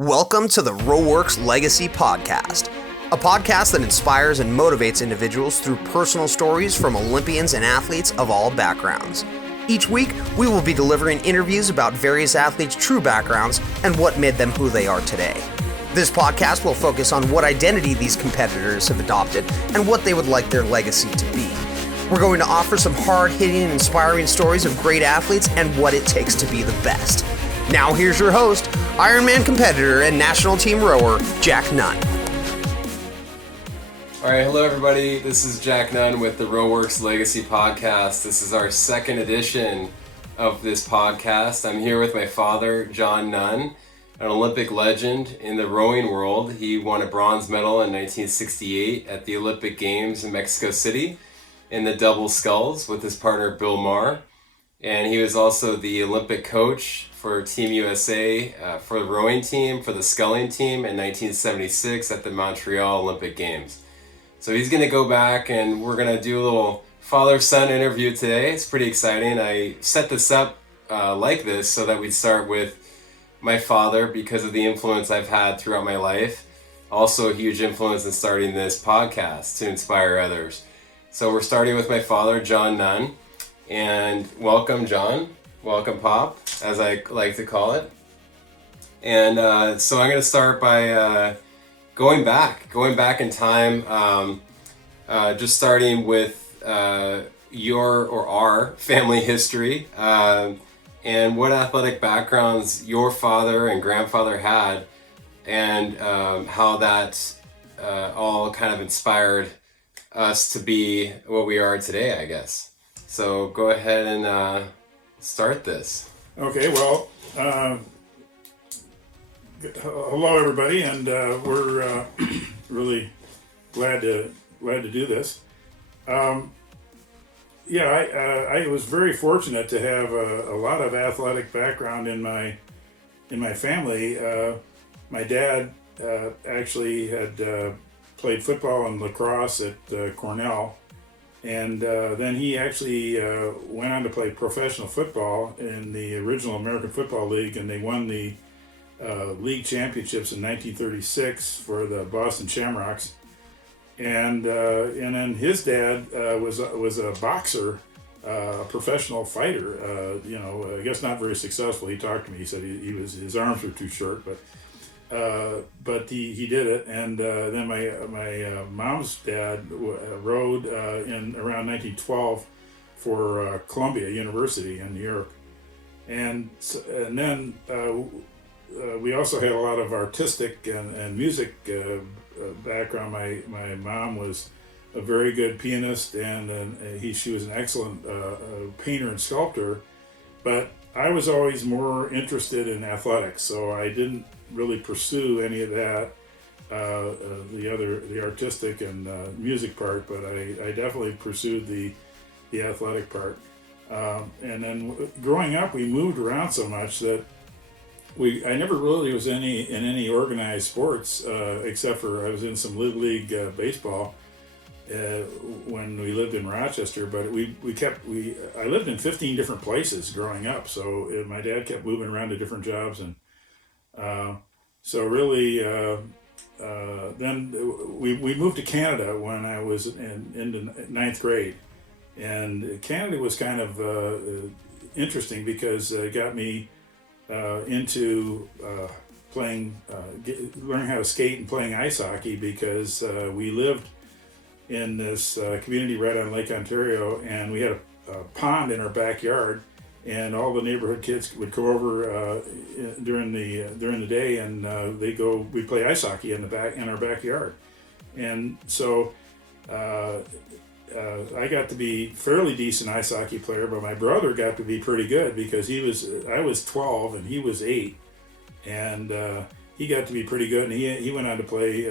Welcome to the Roworx Legacy Podcast, a podcast that inspires and motivates individuals through personal stories from Olympians and athletes of all backgrounds. Each week, we will be delivering interviews about various athletes' true backgrounds and what made them who they are today. This podcast will focus on what identity these competitors have adopted and what they would like their legacy to be. We're going to offer some hard-hitting and inspiring stories of great athletes and what it takes to be the best. Now here's your host, Ironman competitor and national team rower, Jack Nunn. All right, hello everybody. This is Jack Nunn with the Roworx Legacy Podcast. This is our second edition of this podcast. I'm here with my father, John Nunn, an Olympic legend in the rowing world. He won a bronze medal in 1968 at the Olympic Games in Mexico City in the Double Sculls with his partner, Bill Maher. And he was also the Olympic coach for Team USA, for the rowing team, for the sculling team in 1976 at the Montreal Olympic Games. So he's going to go back and we're going to do a little father-son interview today. It's pretty exciting. I set this up like this so that we'd start with my father because of the influence I've had throughout my life. Also a huge influence in starting this podcast to inspire others. So we're starting with my father, John Nunn. And welcome, John. Welcome, Pop, as I like to call it. And so I'm going to start by going back in time, just starting with your or our family history and what athletic backgrounds your father and grandfather had, and how that all kind of inspired us to be what we are today, I guess. So go ahead and start this. Okay, well, hello everybody, and we're really glad to do this. I was very fortunate to have a lot of athletic background in my family. My dad actually had played football and lacrosse at Cornell. And then he actually went on to play professional football in the original American Football League, and they won the league championships in 1936 for the Boston Shamrocks. And then his dad was a boxer, a professional fighter. I guess not very successful. He talked to me. He said his arms were too short, but he did it. And then my mom's dad rowed in around 1912 for Columbia University in New York, and then we also had a lot of artistic and music background. My mom was a very good pianist, and she was an excellent painter and sculptor, but I was always more interested in athletics, so I didn't really pursue any of that, the artistic and music part, but I definitely pursued the athletic part. And then growing up, we moved around so much that I never really was in any organized sports, except for I was in some Little League baseball when we lived in Rochester. But I lived in 15 different places growing up, so my dad kept moving around to different jobs, and so really, then we moved to Canada when I was in ninth grade, and Canada was kind of interesting because it got me into learning how to skate and playing ice hockey, because we lived in this community right on Lake Ontario, and we had a pond in our backyard. And all the neighborhood kids would come over during the day, and we'd play ice hockey in our backyard. And so I got to be fairly decent ice hockey player, but my brother got to be pretty good because I was 12 and he was 8, and he got to be pretty good. And he went on to play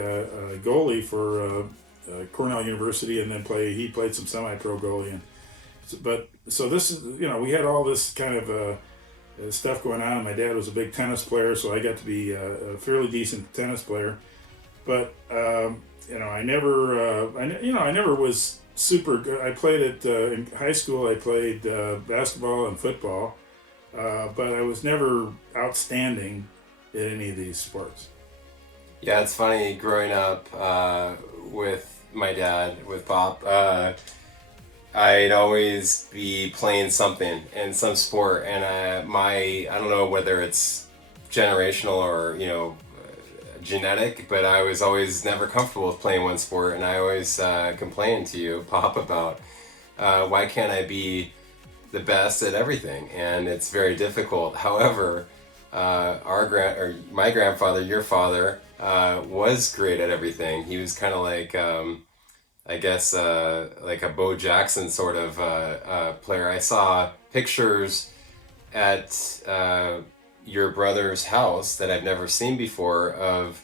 goalie for Cornell University, and then he played some semi-pro goalie. So this is, we had all this kind of stuff going on. My dad was a big tennis player, so I got to be a fairly decent tennis player. But I never was super good. I played in high school. I played basketball and football, but I was never outstanding any of these sports. Yeah, it's funny growing up with my dad, with Pop. I'd always be playing something in some sport, and I don't know whether it's generational or genetic, but I was always never comfortable with playing one sport, and I always complained to you, Pop, about why can't I be the best at everything, and it's very difficult. However, my grandfather, your father, was great at everything. He was kind of like I guess like a Bo Jackson sort of player. I saw pictures at your brother's house that I've never seen before of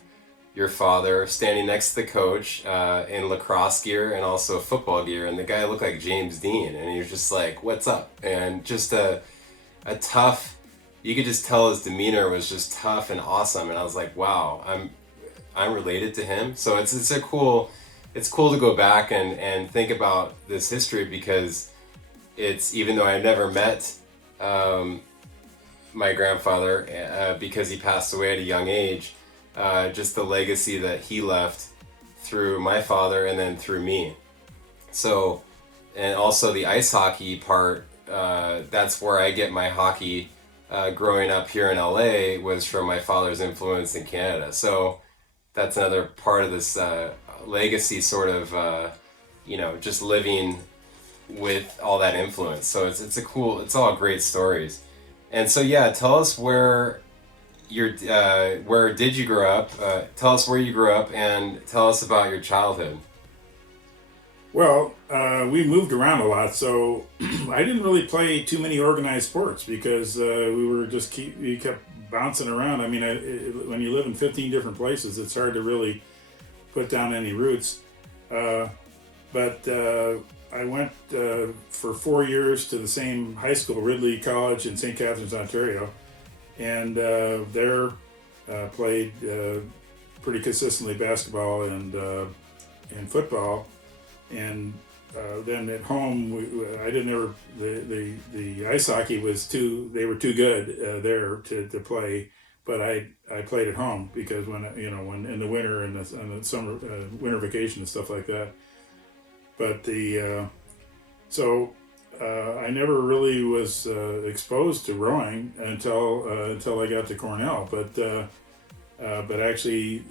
your father standing next to the coach in lacrosse gear and also football gear, and the guy looked like James Dean, and he was just like, "What's up?" And just a tough. You could just tell his demeanor was just tough and awesome, and I was like, "Wow, I'm related to him." So it's cool to go back and think about this history, because it's, even though I never met my grandfather because he passed away at a young age, just the legacy that he left through my father and then through me. So, and also the ice hockey part, that's where I get my hockey growing up here in LA, was from my father's influence in Canada. So that's another part of this legacy, sort of, just living with all that influence. So it's all great stories. And so, yeah, tell us where did you grow up? Tell us where you grew up, and tell us about your childhood. Well, we moved around a lot, so I didn't really play too many organized sports, because we kept bouncing around. I mean, when you live in 15 different places, it's hard to really put down any roots. But I went for 4 years to the same high school, Ridley College in St. Catharines, Ontario, and there played pretty consistently basketball and football. And then at home, the ice hockey they were too good there to play. But I played at home, because when in the winter and the summer winter vacation and stuff like that. But I never really was exposed to rowing until I got to Cornell. But actually,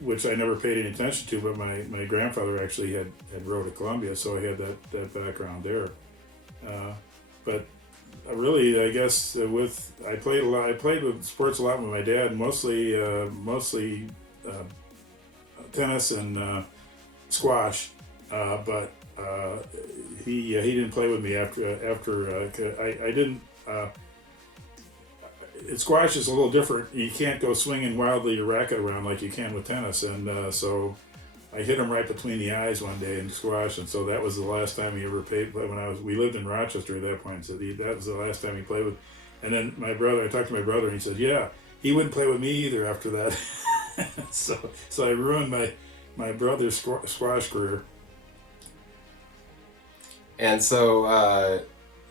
which I never paid any attention to. But my grandfather actually had rowed at Columbia, so I had that background there. But really, I guess I played a lot. I played with sports a lot with my dad, mostly tennis and squash. But he didn't play with me after I didn't. Squash is a little different. You can't go swinging wildly your racket around like you can with tennis, and so I hit him right between the eyes one day in squash, and so that was the last time he ever played. We lived in Rochester at that point, so that was the last time he played with. And then I talked to my brother, and he said, "Yeah, he wouldn't play with me either after that." so I ruined my brother's squash career. And so,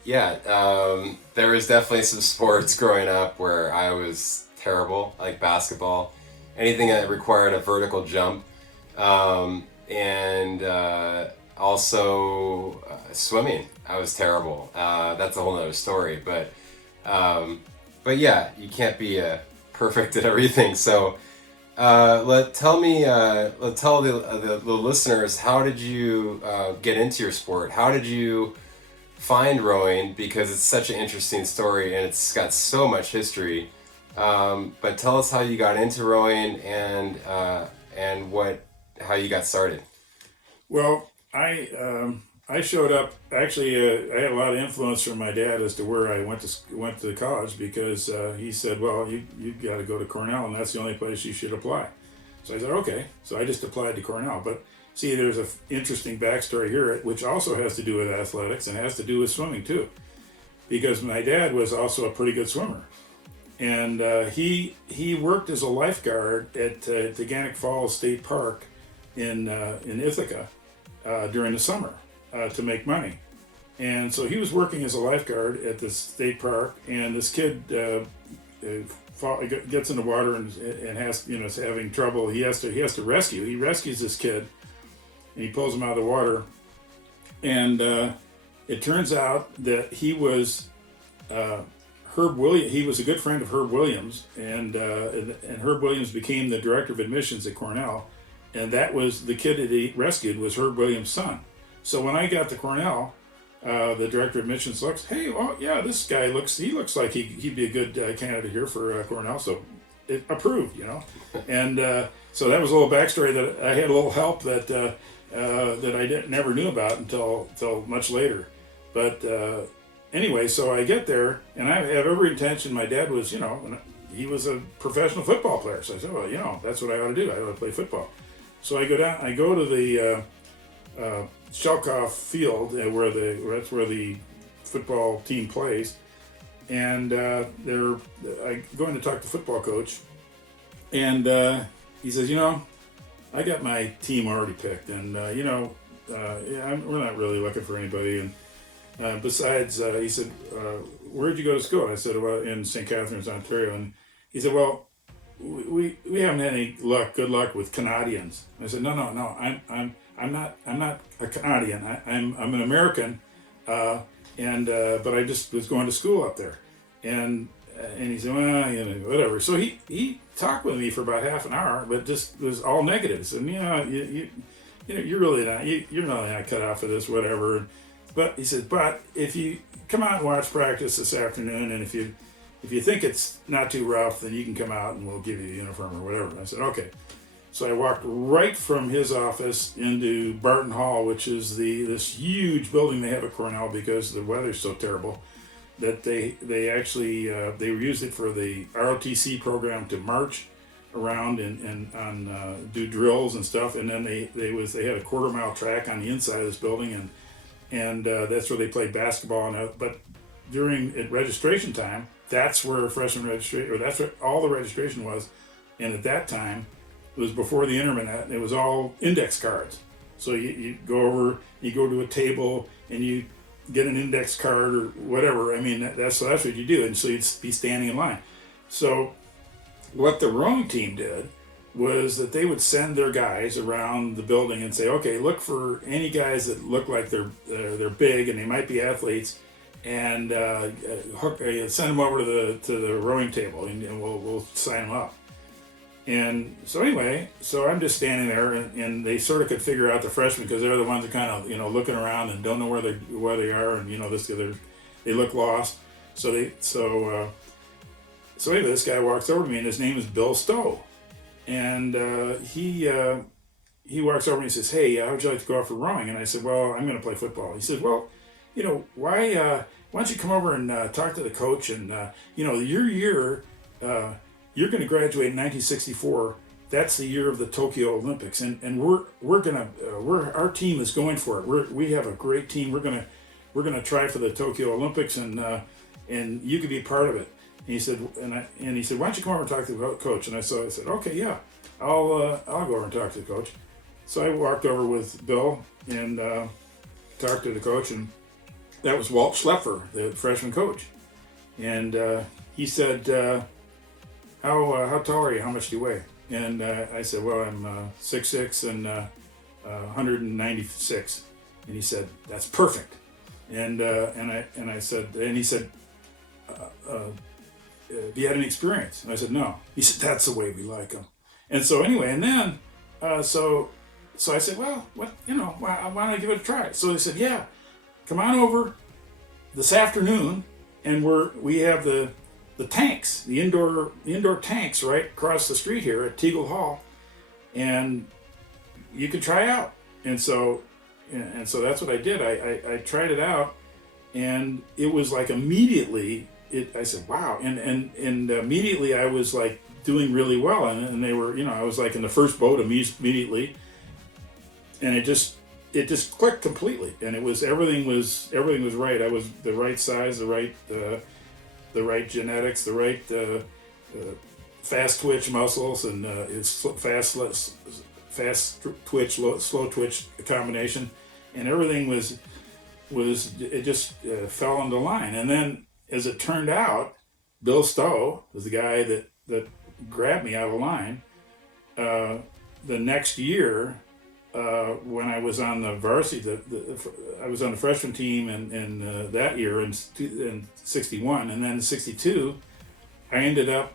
there was definitely some sports growing up where I was terrible, like basketball, anything that required a vertical jump, and also swimming. I was terrible. That's a whole other story, but yeah, you can't be perfect at everything. So tell the listeners, how did you get into your sport? How did you find rowing? Because it's such an interesting story and it's got so much history. But tell us how you got into rowing and how you got started. Well, I showed up. Actually, I had a lot of influence from my dad as to where I went to college, because he said, "Well, you got to go to Cornell, and that's the only place you should apply." So I said, "Okay." So I just applied to Cornell. But see, there's an interesting backstory here, which also has to do with athletics and has to do with swimming too, because my dad was also a pretty good swimmer, and he worked as a lifeguard at Teganic Falls State Park in Ithaca during the summer to make money. And so he was working as a lifeguard at the state park, and this kid gets in the water and has, is having trouble. He has to rescue. He rescues this kid, and he pulls him out of the water. And it turns out that he was Herb Williams. He was a good friend of Herb Williams, and Herb Williams became the director of admissions at Cornell. And that was the kid that he rescued was Herb Williams' son. So when I got to Cornell, the director of admissions looks, hey, well, yeah, this guy looks like he'd be a good candidate here for Cornell. So it approved, And so that was a little backstory that I had a little help that I never knew about until much later. But anyway, so I get there, and I have every intention. My dad was, he was a professional football player. So I said, well, that's what I ought to do. I ought to play football. So I go to the Shelkoff Field, that's where the football team plays, and I go in to talk to the football coach, and he says, I got my team already picked, and we're not really looking for anybody, and besides, he said, where'd you go to school? And I said, well, in St. Catharines, Ontario, and he said, well, we haven't had any good luck with Canadians. I said, no, I'm not a Canadian. I'm an American, but I just was going to school up there, and he said, well, whatever. So he talked with me for about half an hour, but just was all negative. He said, you're really not cut out for this, whatever. But he said, but if you come out and watch practice this afternoon, and if you think it's not too rough, then you can come out and we'll give you a uniform or whatever. And I said, okay. So I walked right from his office into Barton Hall, which is this huge building they have at Cornell because the weather's so terrible that they actually they used it for the ROTC program to march around and do drills and stuff. And then they had a 1/4-mile track on the inside of this building, and that's where they played basketball. But during registration time, that's where freshman registration, or that's what all the registration was. And at that time, it was before the internet, and it was all index cards. So you go over, you go to a table, and you get an index card or whatever. I mean, that's what you do, and so you'd be standing in line. So what the rowing team did was that they would send their guys around the building and say, okay, look for any guys that look like they're big and they might be athletes, and send them over to the rowing table, and we'll sign them up. And so anyway, so I'm just standing there, and they sort of could figure out the freshmen because they're the ones that kind of looking around and don't know where they are, and they look lost. So anyway, this guy walks over to me, and his name is Bill Stowe, and he walks over and he says, hey, how would you like to go out for rowing? And I said, well, I'm going to play football. He said, well, why don't you come over and talk to the coach, and your year. You're going to graduate in 1964. That's the year of the Tokyo Olympics, and our team is going for it. We have a great team. We're gonna try for the Tokyo Olympics, and you could be part of it. And he said, why don't you come over and talk to the coach? And I said, okay, yeah, I'll go over and talk to the coach. So I walked over with Bill and talked to the coach, and that was Walt Schlepfer, the freshman coach, and he said. How tall are you? How much do you weigh? And I said, well, I'm 6'6" and 196. And he said, that's perfect. And he said, have you had any experience? And I said, no. He said, that's the way we like them. And so anyway, and then so I said, well, why don't I give it a try? So they said, yeah, come on over this afternoon, and we have the tanks, the indoor tanks right across the street here at Teagle Hall, and you can try out. And so that's what I did. I tried it out, and it was like immediately. I said, wow, and immediately I was like doing really well, and they were, I was like in the first boat immediately, and it just clicked completely, and everything was right. I was the right size, the right genetics, the right fast twitch muscles, and it's fast twitch, slow twitch combination, and everything was it just fell into line. And then, as it turned out, Bill Stowe was the guy that that grabbed me out of line. The next year, when I was on the varsity, I was on the freshman team in that year in '61, and then in '62, I ended up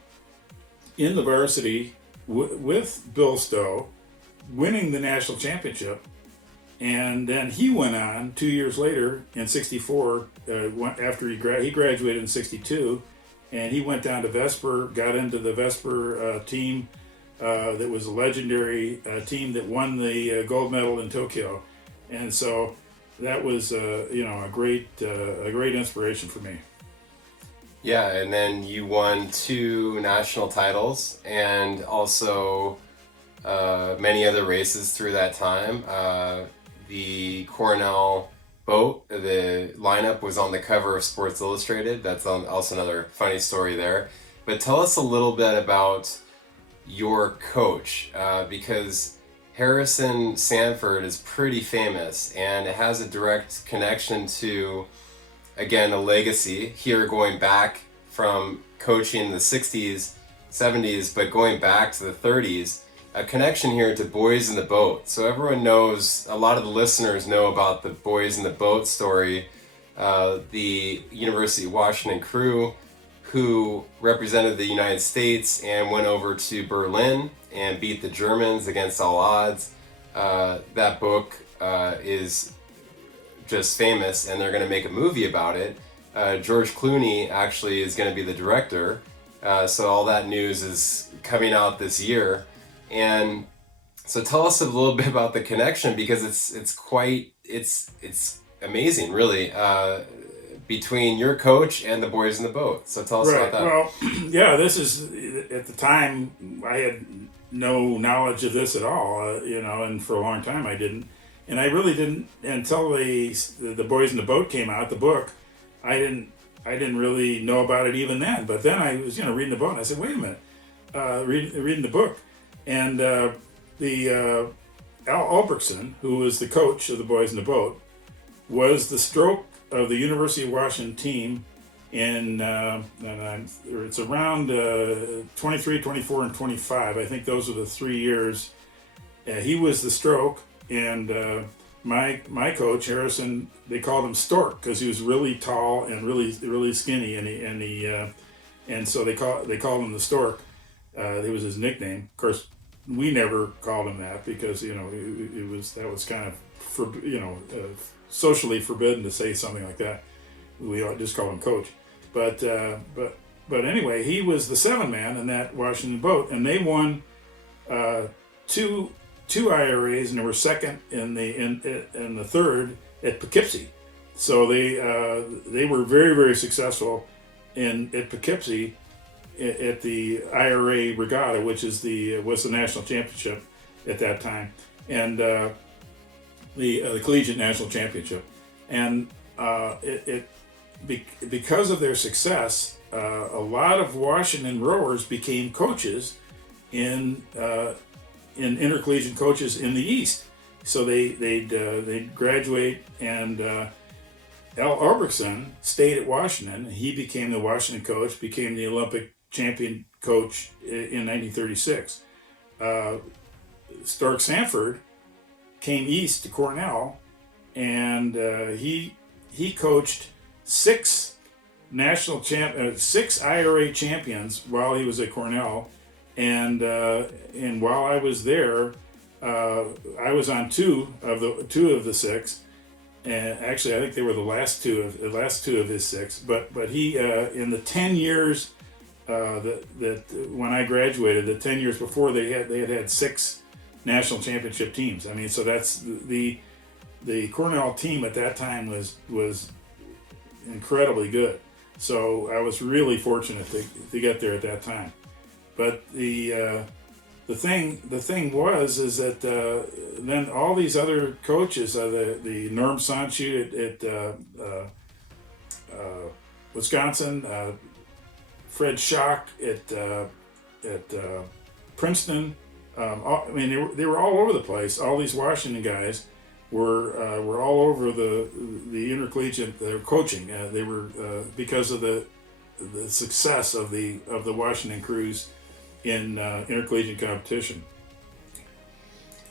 in the varsity with Bill Stowe, winning the national championship. And then he went on 2 years later in '64, after he graduated in '62, and he went down to Vesper, got into the Vesper team that was a legendary team that won the gold medal in Tokyo. And so that was a great inspiration for me. Yeah, and then you won 2 national titles and also many other races through that time. The Cornell boat, the lineup was on the cover of Sports Illustrated. That's also another funny story there. But tell us a little bit about your coach, because Harrison Sanford is pretty famous, and it has a direct connection to, again, a legacy here going back from coaching in the 60s, 70s, but going back to the 30s. A connection here to Boys in the Boat. So everyone knows, a lot of the listeners know about the Boys in the Boat story, the University of Washington crew who represented the United States and went over to Berlin and beat the Germans against all odds. That book is just famous, and they're going to make a movie about it. George Clooney actually is going to be the director. So all that news is coming out this year. And so tell us a little bit about the connection, because it's amazing, really, between your coach and the Boys in the Boat. So tell us about that. Well, yeah, this is, at the time, I had no knowledge of this at all, and for a long time I didn't. And I really didn't until the Boys in the Boat came out, the book. I didn't really know about it even then. But then I was, reading the book, and I said, wait a minute, reading the book. And Al Albrechtsen, who was the coach of the Boys in the Boat, was the stroke of the University of Washington team in, it's around 23, 24, and 25. I think those are the 3 years. He was the stroke, and my coach, Harrison, they called him Stork because he was really tall and really skinny, and so they called him the Stork. It was his nickname. Of course, we never called him that because that was kind of socially forbidden to say something like that. We just called him Coach. But anyway, he was the 7-man in that Washington boat, and they won two IRAs, and they were second in the third at Poughkeepsie. So they were very, very successful at Poughkeepsie at the IRA regatta, which was the national championship at that time, and the collegiate national championship. And because of their success, a lot of Washington rowers became coaches in intercollegiate coaches in the East. So they'd graduate, and Al Albrechtsen stayed at Washington. He became the Washington coach, became the Olympic champion coach in 1936. Stark Sanford came east to Cornell, and he coached 6 IRA champions while he was at Cornell, and while I was there, I was on two of the 6. And actually, I think they were the last two of his 6. But he in the 10 years that when I graduated, the 10 years before, they had 6 national championship teams. I mean, so that's the Cornell team at that time was incredibly good. So I was really fortunate to get there at that time. But the thing was that then all these other coaches, the Norm Sanchu at Wisconsin, Fred Schock at Princeton. They were all over the place. All these Washington guys were all over the intercollegiate coaching. They were because of the success of the Washington crews in intercollegiate competition.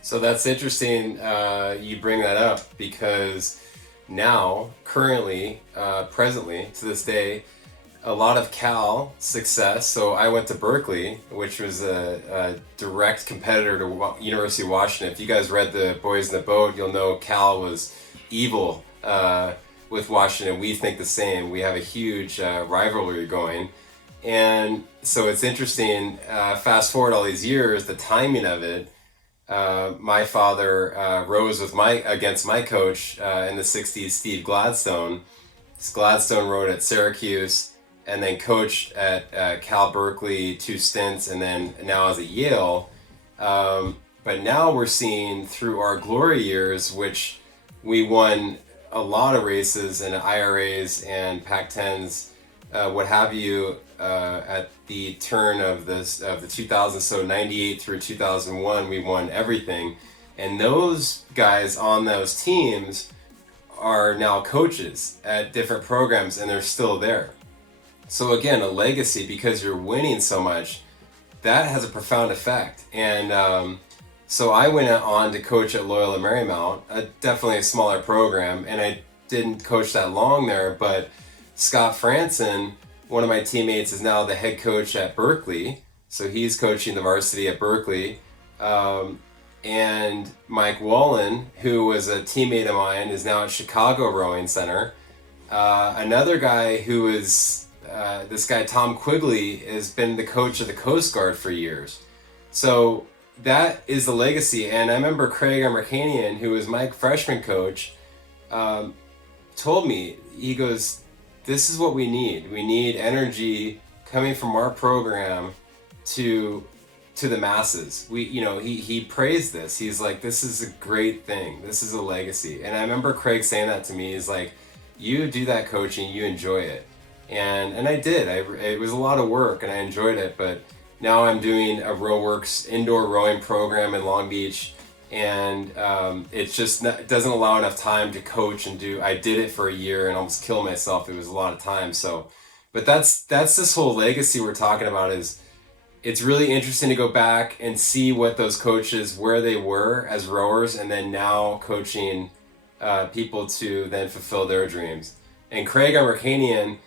So that's interesting you bring that up, because now, currently, presently, to this day, a lot of Cal success. So I went to Berkeley, which was a direct competitor to University of Washington. If you guys read the Boys in the Boat, you'll know Cal was evil with Washington. We think the same. We have a huge rivalry going. And so it's interesting, fast forward all these years, the timing of it. My father rows against my coach in the 60s, Steve Gladstone. Gladstone rowed at Syracuse and then coached at Cal Berkeley 2 stints, and then now is at Yale. But now we're seeing through our glory years, which we won a lot of races and IRAs and Pac-10s, what have you, at the turn of the 2000s, so 98 through 2001, we won everything. And those guys on those teams are now coaches at different programs, and they're still there. So again, a legacy, because you're winning so much, that has a profound effect. And so I went on to coach at Loyola Marymount, definitely a smaller program, and I didn't coach that long there, but Scott Franson, one of my teammates, is now the head coach at Berkeley. So he's coaching the varsity at Berkeley. And Mike Wallen, who was a teammate of mine, is now at Chicago Rowing Center. Another guy who is, this guy Tom Quigley, has been the coach of the Coast Guard for years. So that is the legacy. And I remember Craig Amerkanian, who was my freshman coach, told me, he goes, this is what we need. We need energy coming from our program to the masses. He praised this. He's like, this is a great thing. This is a legacy. And I remember Craig saying that to me. He's like, you do that coaching, you enjoy it. And I did. It was a lot of work and I enjoyed it, but now I'm doing a Roworx Indoor Rowing program in Long Beach, and it just doesn't allow enough time to coach and do. I did it for a year and almost killed myself. It was a lot of time. So, but that's this whole legacy we're talking about. Is it's really interesting to go back and see what those coaches, where they were as rowers, and then now coaching people to then fulfill their dreams. And Craig Amerkanian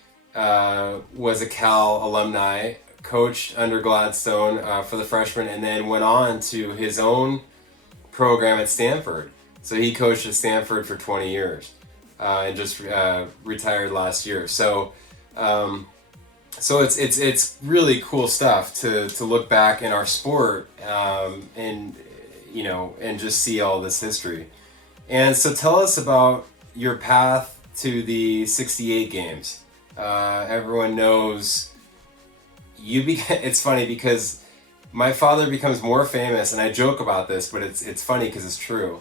was a Cal alumni, coached under Gladstone for the freshmen, and then went on to his own program at Stanford. So he coached at Stanford for 20 years and just retired last year. So it's really cool stuff to look back in our sport and just see all this history. And so tell us about your path to the 68 games. Everyone knows it's funny because my father becomes more famous, and I joke about this, but it's funny because it's true.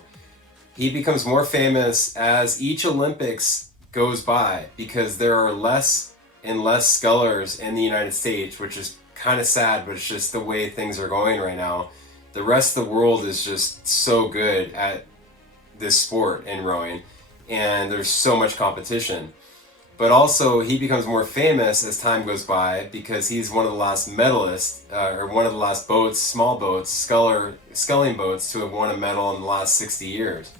He becomes more famous as each Olympics goes by, because there are less and less scullers in the United States, which is kind of sad, but it's just the way things are going right now. The rest of the world is just so good at this sport in rowing, and there's so much competition. But also, he becomes more famous as time goes by because he's one of the last medalists, or one of the last boats, small boats, sculling boats, to have won a medal in the last 60 years.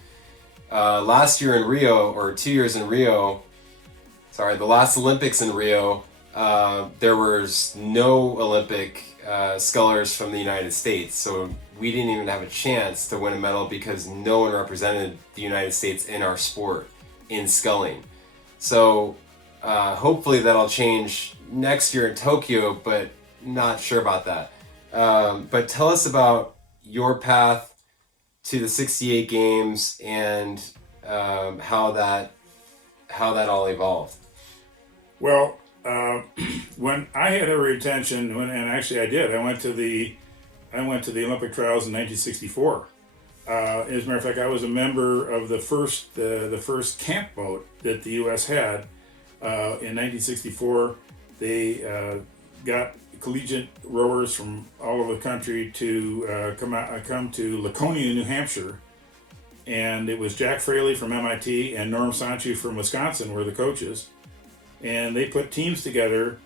Last year in Rio, or 2 years in Rio, the last Olympics in Rio, there was no Olympic scullers from the United States. So we didn't even have a chance to win a medal because no one represented the United States in our sport in sculling. So hopefully that'll change next year in Tokyo, but not sure about that. But tell us about your path to the 68 games and how that all evolved. Well, when I had every intention, and actually I did, I went to the Olympic trials in 1964. As a matter of fact, I was a member of the first camp boat that the U.S. had. In 1964, they got collegiate rowers from all over the country to come to Laconia, New Hampshire, and it was Jack Fraley from MIT and Norm Sanchu from Wisconsin were the coaches, and they put teams together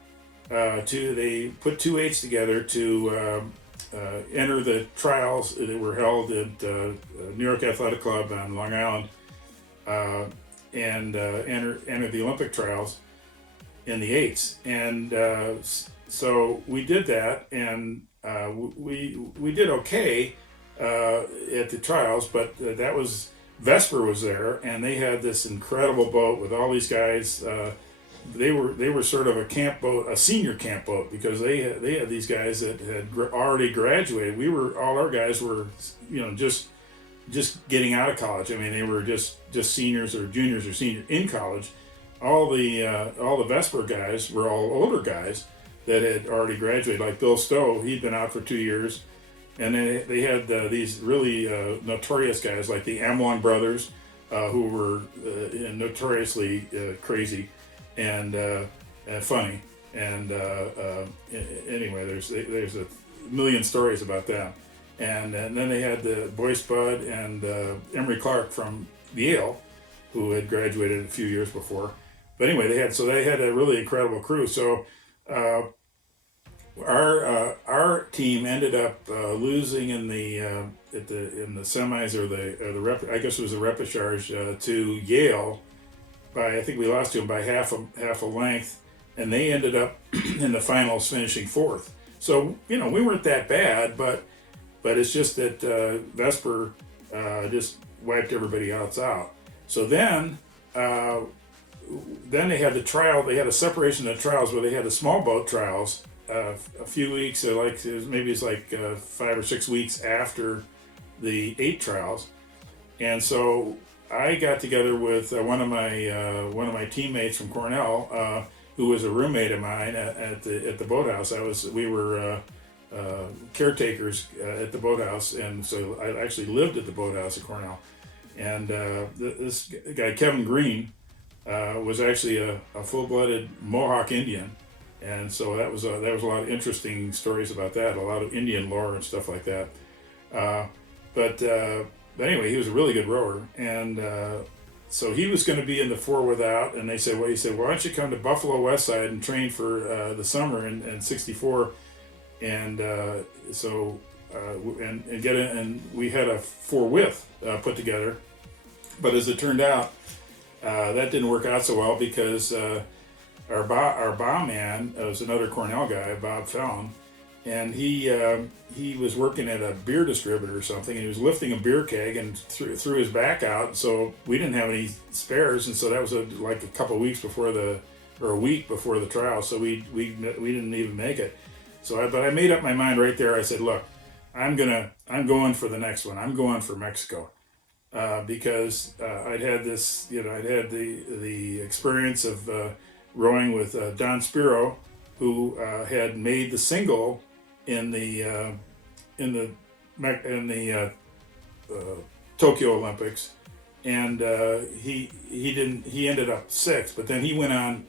they put 2 8s together to enter the trials that were held at New York Athletic Club on Long Island, and enter the Olympic trials in the 8s. And so we did that, and we did okay at the trials, but that was Vesper was there, and they had this incredible boat with all these guys. They were sort of a camp boat, a senior camp boat, because they had these guys that had already graduated. All our guys were, just getting out of college. I mean, they were just seniors or juniors or seniors in college. All the Vesper guys were all older guys that had already graduated. Like Bill Stowe, he'd been out for 2 years. And then they had these really notorious guys like the Amlong brothers, who were notoriously crazy and funny. And anyway, there's a million stories about them. And then they had the Boyce Budd and Emery Clark from Yale, who had graduated a few years before. But anyway, they had a really incredible crew. So our team ended up losing in the semis or I guess it was the repechage to Yale by, I think we lost to them by half a length, and they ended up in the finals finishing 4th. So we weren't that bad, but it's just that Vesper just wiped everybody else out. So then they had the trial. They had a separation of the trials where they had the small boat trials. A few weeks, maybe it's like 5 or 6 weeks after the 8 trials, and so I got together with one of my teammates from Cornell, who was a roommate of mine at the boathouse. We were caretakers at the boathouse, and so I actually lived at the boathouse at Cornell. And this guy Kevin Green was actually a full-blooded Mohawk Indian. And so that was a lot of interesting stories about that, a lot of Indian lore and stuff like that. But anyway, he was a really good rower, and so he was going to be in the 4 without. And he said, why don't you come to Buffalo West Side and train for the summer in '64? And so get in, and we had a 4 width put together. But as it turned out, that didn't work out so well because. Our bow man was another Cornell guy, Bob Fallon, and he was working at a beer distributor or something, and he was lifting a beer keg and threw his back out, so we didn't have any spares, and so that was like a couple of weeks before a week before the trial, so we didn't even make it. But I made up my mind right there. I said, look, I'm going for the next one. I'm going for Mexico. Because I'd had this, I'd had the experience of rowing with Don Spiro, who had made the single in the Tokyo Olympics, and he ended up 6th, but then he went on,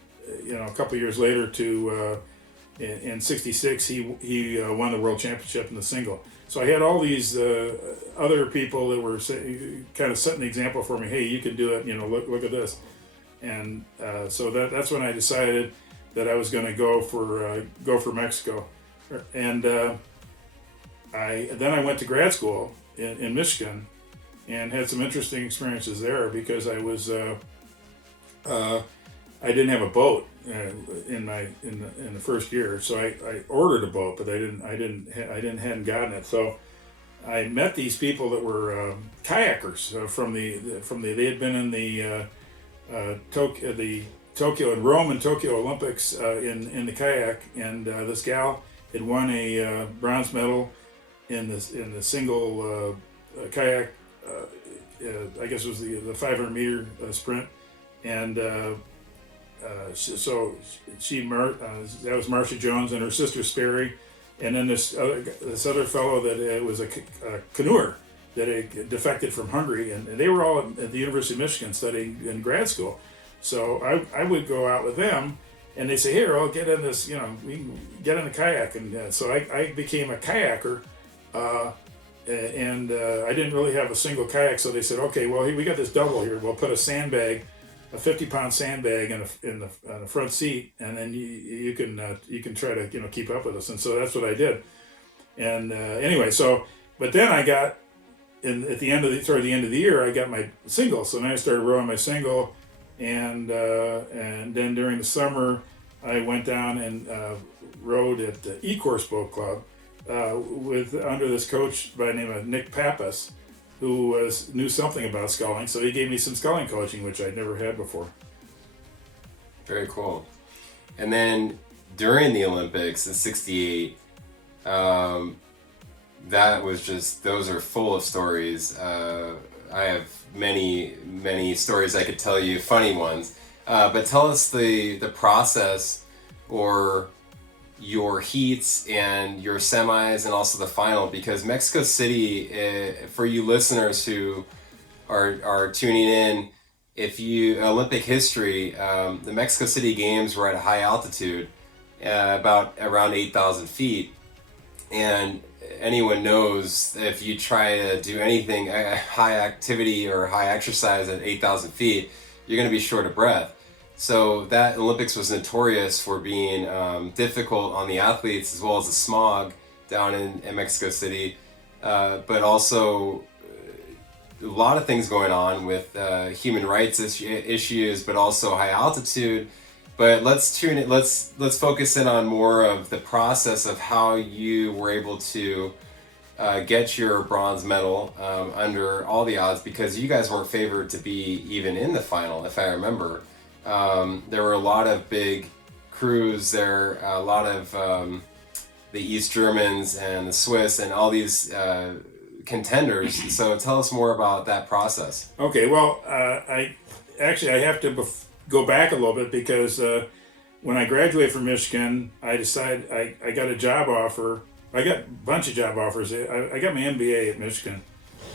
a couple years later to in '66 he won the world championship in the single. So I had all these other people that were kind of setting the example for me. Hey, you can do it. Look at this. And so that's when I decided that I was going to go for Mexico. And I went to grad school in Michigan, and had some interesting experiences there because I was I didn't have a boat in the first year, so I ordered a boat, but I hadn't gotten it. So I met these people that were kayakers from the they had been in the Tokyo and Rome and Tokyo Olympics in the kayak, and this gal had won a bronze medal in the single kayak. I guess it was the 500 meter sprint, and so that was Marcia Jones and her sister Sperry, and then this other fellow that was a canoer that had defected from Hungary, and they were all at the University of Michigan studying in grad school. So I would go out with them, and they say, "Here, I'll get in this. We can get in a kayak." And so I became a kayaker, and I didn't really have a single kayak. So they said, "Okay, well, we got this double here. We'll put a sandbag a 50-pound sandbag in the front seat, and then you can try to keep up with us. And so that's what I did. And anyway, but then I got at the end of the end of the year, I got my single. So then I started rowing my single, and then during the summer, I went down and rowed at the E-Course Boat Club under this coach by the name of Nick Pappas, who knew something about sculling. So he gave me some sculling coaching, which I'd never had before. Very cool. And then during the Olympics in '68, that was those are full of stories. I have many stories I could tell you, funny ones. But tell us the process, or your heats and your semis, and also the final, because Mexico City, for you listeners who are tuning in, Olympic history, the Mexico City Games were at a high altitude, around 8,000 feet, and anyone knows if you try to do anything high activity or high exercise at 8,000 feet, you're going to be short of breath. So that Olympics was notorious for being difficult on the athletes, as well as the smog down in Mexico City, but also a lot of things going on with human rights issues, but also high altitude. But let's focus in on more of the process of how you were able to get your bronze medal under all the odds, because you guys weren't favored to be even in the final, if I remember. There were a lot of big crews there, a lot of the East Germans and the Swiss and all these contenders. So tell us more about that process. Okay, well, I have to go back a little bit, because when I graduated from Michigan, I decided I got a job offer. I got a bunch of job offers. I got my MBA at Michigan,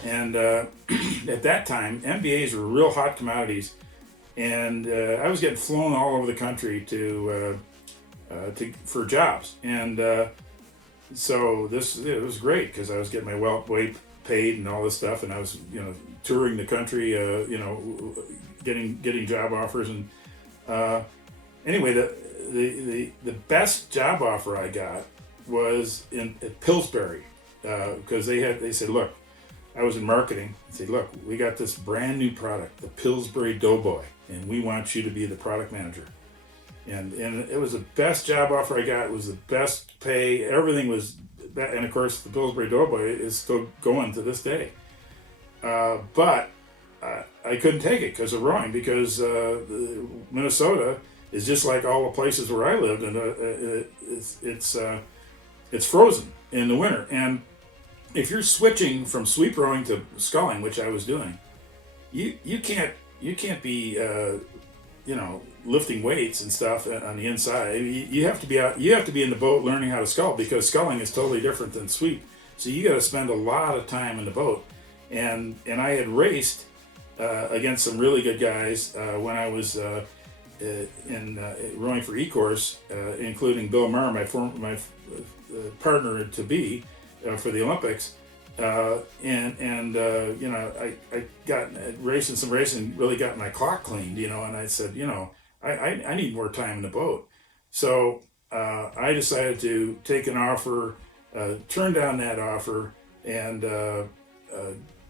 and at that time, MBAs were real hot commodities. And I was getting flown all over the country for jobs, and so it was great, because I was getting my weight paid and all this stuff, and I was touring the country, getting job offers, and anyway, the best job offer I got was at Pillsbury, because they said, look, I was in marketing. They said, look, we got this brand new product, the Pillsbury Doughboy, and we want you to be the product manager. And it was the best job offer I got. It was the best pay. Everything was, and of course the Pillsbury Doughboy is still going to this day. But I couldn't take it because of rowing, because Minnesota is just like all the places where I lived, and it's frozen in the winter. And if you're switching from sweep rowing to sculling, which I was doing, you can't be lifting weights and stuff on the inside. You have to be out. You have to be in the boat learning how to scull, because sculling is totally different than sweep. So you got to spend a lot of time in the boat. And I had raced against some really good guys when I was rowing for E-Course, including Bill Maher, my partner to be for the Olympics. I got racing, really got my clock cleaned, and I said, I need more time in the boat. So I decided to take an offer, turn down that offer, and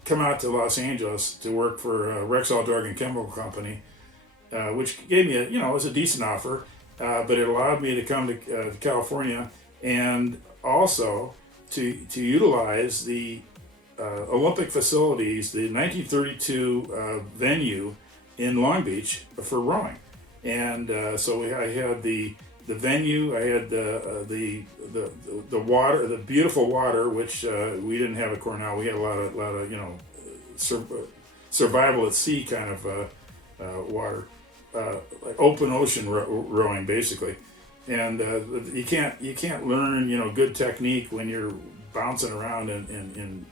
come out to Los Angeles to work for Rexall Drug and Chemical Company, which gave me it was a decent offer, but it allowed me to come to California, and also to utilize the Olympic facilities, the 1932 venue in Long Beach for rowing. And so I had the venue, I had the water, the beautiful water, which we didn't have at Cornell. We had a lot of survival at sea kind of water, like open ocean rowing basically. And you can't learn good technique when you're bouncing around in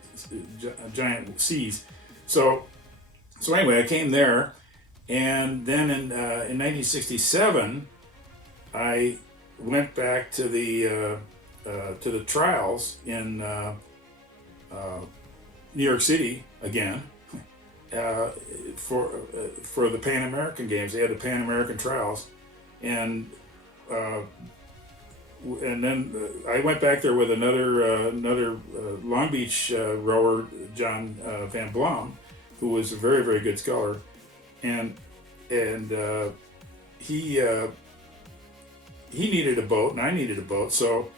giant seas. So anyway, I came there, and then in 1967, I went back to the trials in New York City again, for the Pan American Games. They had the Pan American trials, and then I went back there with another Long Beach rower, John Van Blom, who was a very, very good sculler, and he needed a boat and I needed a boat, so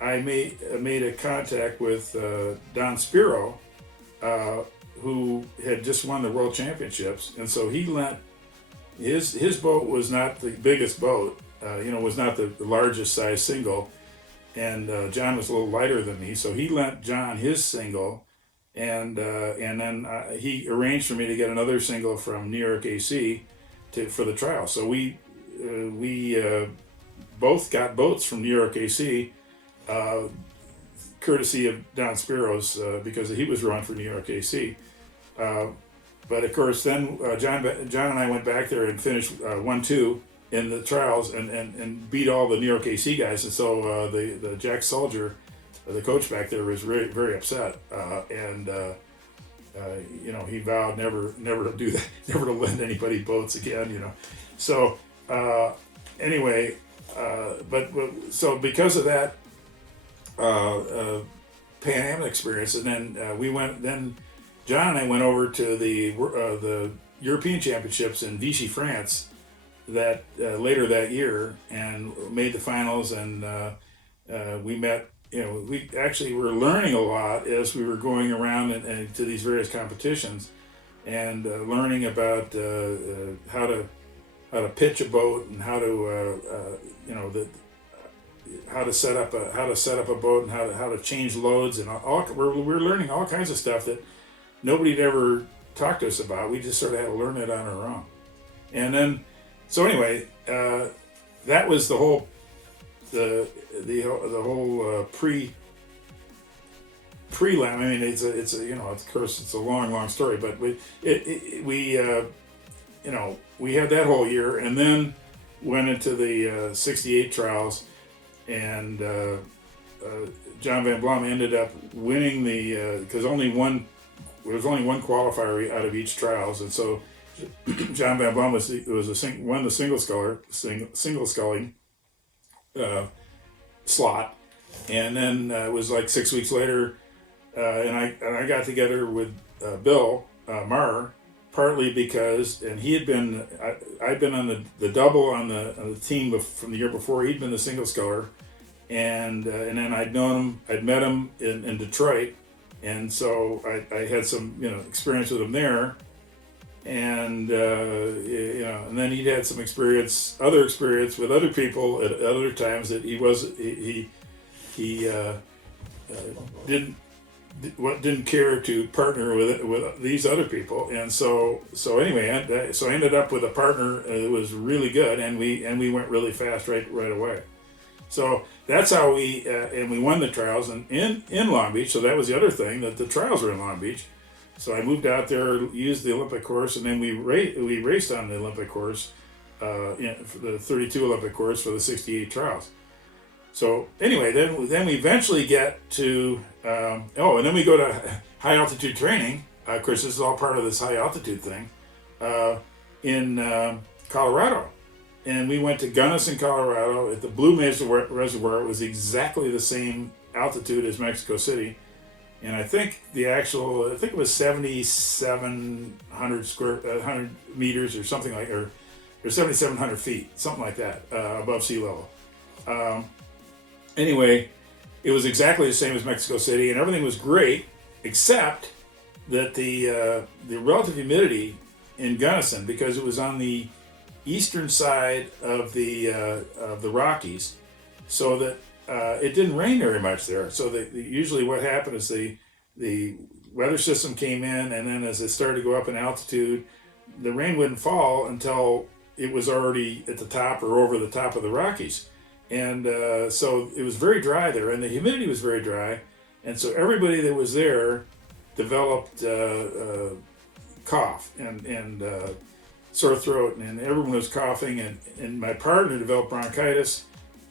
I made a contact with Don Spiro, who had just won the World Championships, and so he lent his boat was not the biggest boat. Was not the largest size single, and John was a little lighter than me, so he lent John his single, and then he arranged for me to get another single from New York AC for the trial. So we both got boats from New York AC, courtesy of Don Spiros, because he was rowing for New York AC. But of course, then John and I went back there and finished 1-2 in the trials and beat all the New York AC guys. And so the Jack Soldier, the coach back there, was very, very upset. He vowed never to do that, never to lend anybody boats again. So anyway, so because of that Pan Am experience, and then then John and I went over to the European Championships in Vichy, France, that later that year, and made the finals, and we met. We actually were learning a lot as we were going around and to these various competitions, and learning about how to pitch a boat and how to how to set up a boat and how to change loads, and we're learning all kinds of stuff that nobody had ever talked to us about. We just sort of had to learn it on our own. And then, so anyway, that was the whole whole prelim. I mean, it's of course it's a long story, but we had that whole year, and then went into the 68 trials, and John Van Blom ended up winning because there was only one qualifier out of each trials, and so John Van Blom won the single sculling slot, and then it was like 6 weeks later, and I got together with Bill Maher, partly because, and he had been, I'd been on the double on the team from the year before. He'd been the single sculler, and then I'd met him in Detroit, and so I had some experience with him there, and and then he'd had some other experience with other people at other times that he didn't care to partner with these other people, and so anyway, so I ended up with a partner that was really good, and we went really fast right away. So that's how we won the trials in Long Beach. So that was the other thing, that the trials were in Long Beach. So I moved out there, used the Olympic course, and then we raced on the Olympic course, for the 32 Olympic course for the 68 trials. So anyway, then we eventually get to, and then we go to high altitude training. Of course, this is all part of this high altitude thing, in Colorado. And we went to Gunnison, Colorado, at the Blue Mesa Reservoir. It was exactly the same altitude as Mexico City. And I think it was 7,700 meters or something like, or 7,700 feet, something like that, above sea level. Anyway, it was exactly the same as Mexico City, and everything was great, except that the relative humidity in Gunnison, because it was on the eastern side of the Rockies, so that it didn't rain very much there. So usually what happened is the weather system came in, and then as it started to go up in altitude, the rain wouldn't fall until it was already at the top or over the top of the Rockies. And so it was very dry there, and the humidity was very dry. And so everybody that was there developed cough and sore throat, and everyone was coughing. And my partner developed bronchitis,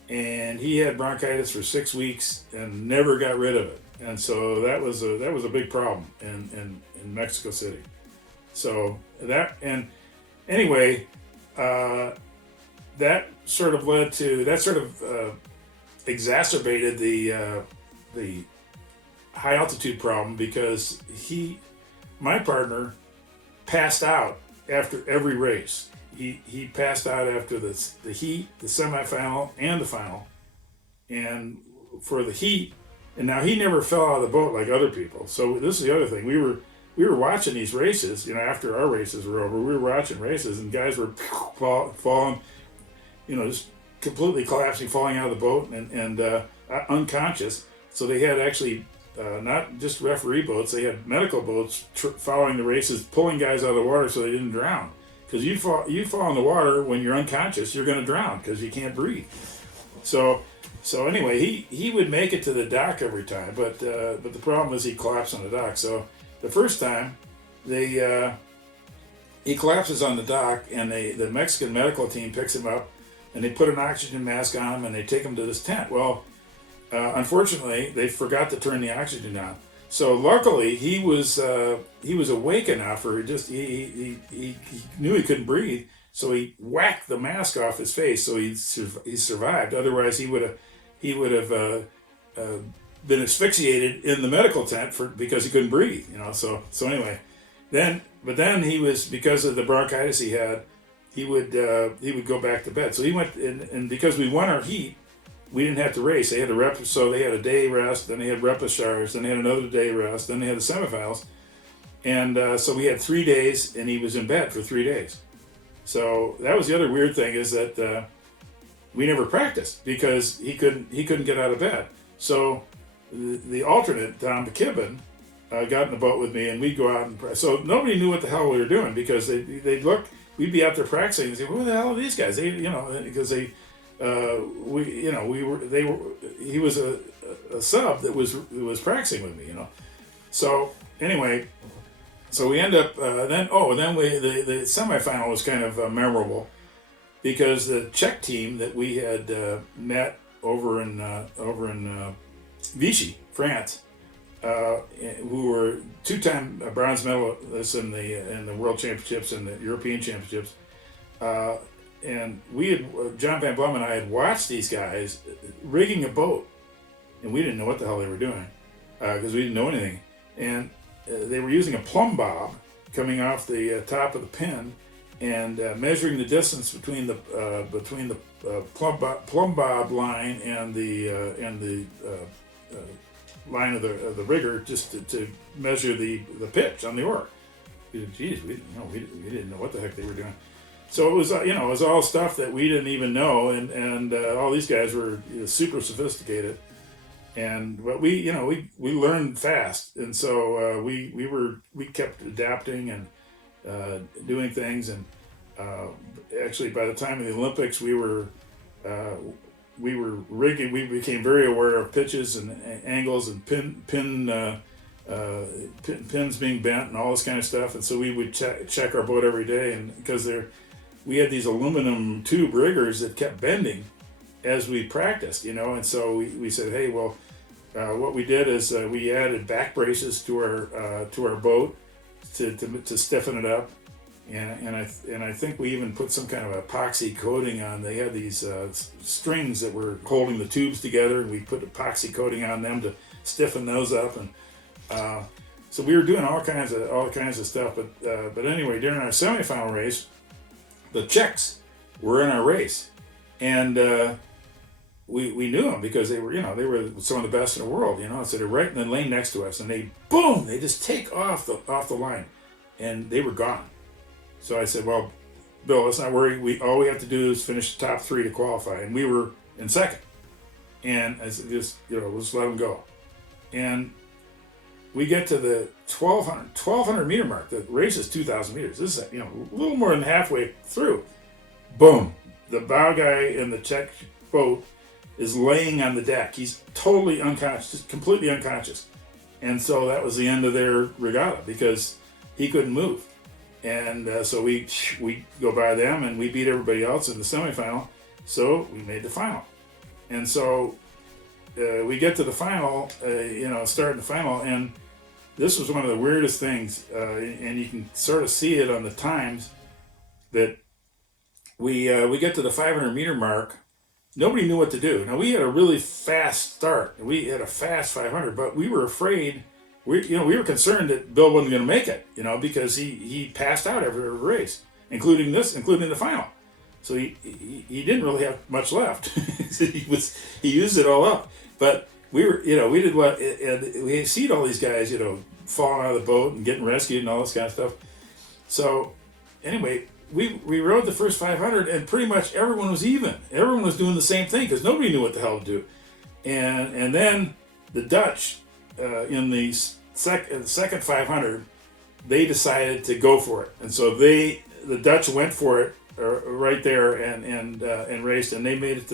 and he had bronchitis for 6 weeks and never got rid of it. And so that was a big problem in Mexico City. So that, and anyway, that sort of exacerbated the high altitude problem, because my partner passed out after every race. He passed out after the heat, the semifinal, and the final. And for the heat, and now he never fell out of the boat like other people. So this is the other thing. We were watching these races, after our races were over. We were watching races, and guys were falling, just completely collapsing, falling out of the boat, and unconscious. So they had actually not just referee boats; they had medical boats following the races, pulling guys out of the water so they didn't drown. Because you fall in the water when you're unconscious, you're going to drown because you can't breathe. So anyway, he would make it to the dock every time, but the problem was he collapsed on the dock. So the first time, he collapses on the dock, and the Mexican medical team picks him up, and they put an oxygen mask on him, and they take him to this tent. Well, unfortunately, they forgot to turn the oxygen on. So luckily, he was awake enough, or he knew he couldn't breathe, so he whacked the mask off his face, so he survived. Otherwise, he would have been asphyxiated in the medical tent because he couldn't breathe. So anyway, then he was, because of the bronchitis he had, he would go back to bed. So he went, and because we won our heat, we didn't have to race. They had so they had a day rest, then they had repechage, then they had another day rest, then they had the semifinals, and so we had 3 days, and he was in bed for 3 days. So that was the other weird thing, is that we never practiced because he couldn't get out of bed. So the alternate, Tom McKibben, got in the boat with me, and we'd go out and practice. So nobody knew what the hell we were doing, because they'd look, we'd be out there practicing and say, "Who the hell are these guys?" Because he was a sub that was practicing with me, So anyway, so we end up the semifinal was kind of memorable, because the Czech team that we had met over in Vichy, France, who were two-time bronze medalists in the World Championships and the European Championships. And John Van Blum and I had watched these guys rigging a boat, and we didn't know what the hell they were doing, because we didn't know anything. And they were using a plumb bob coming off the top of the pin, and measuring the distance between the plumb bob line and the line of the rigger, just to measure the pitch on the oar. Geez, we didn't know what the heck they were doing. So it was it was all stuff that we didn't even know, and all these guys were super sophisticated, but we learned fast, and so we kept adapting and doing things, and actually by the time of the Olympics we were rigging. We became very aware of pitches and angles and pins being bent and all this kind of stuff, and so we would check our boat every day, and because we had these aluminum tube riggers that kept bending as we practiced, and so we said, hey, well, what we did is we added back braces to our boat to stiffen it up, and I think we even put some kind of epoxy coating on. They had these strings that were holding the tubes together, and we put epoxy coating on them to stiffen those up, and so we were doing all kinds of stuff. But anyway, during our semifinal race, the Czechs were in our race, and we knew them because they were some of the best in the world, So they're right in the lane next to us, and they just take off the line, and they were gone. So I said, well, Bill, let's not worry. All we have to do is finish the top 3 to qualify, and we were in second. And I said, just let's let them go. And we get to the 1,200 meter mark. The race is 2,000 meters. This is a little more than halfway through. Boom! The bow guy in the Czech boat is laying on the deck. He's totally unconscious, just completely unconscious. And so that was the end of their regatta because he couldn't move. And so we go by them and we beat everybody else in the semifinal. So we made the final. And so we get to the final, starting the final, and this was one of the weirdest things, and you can sort of see it on the times that we get to the 500 meter mark. Nobody knew what to do. Now, we had a really fast start. We had a fast 500, but we were afraid. We were concerned that Bill wasn't going to make it, because he passed out every race, including the final. So he didn't really have much left. he used it all up. But we did what, we see all these guys, falling out of the boat and getting rescued and all this kind of stuff. So anyway, we rode the first 500 and pretty much everyone was even. Everyone was doing the same thing because nobody knew what the hell to do. And then the Dutch, in the second 500, they decided to go for it. And so the Dutch went for it right there and raced, and they made it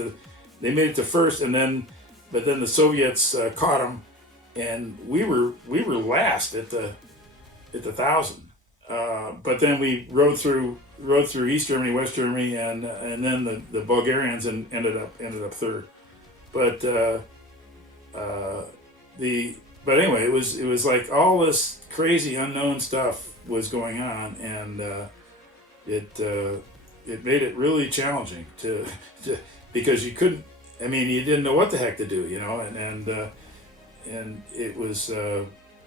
to first, but then the Soviets caught them, and we were last at the 1,000. But then we rode through East Germany, West Germany, and then the Bulgarians ended up third. But anyway, it was like all this crazy unknown stuff was going on, and it made it really challenging to because you couldn't. I mean, you didn't know what the heck to do, and it was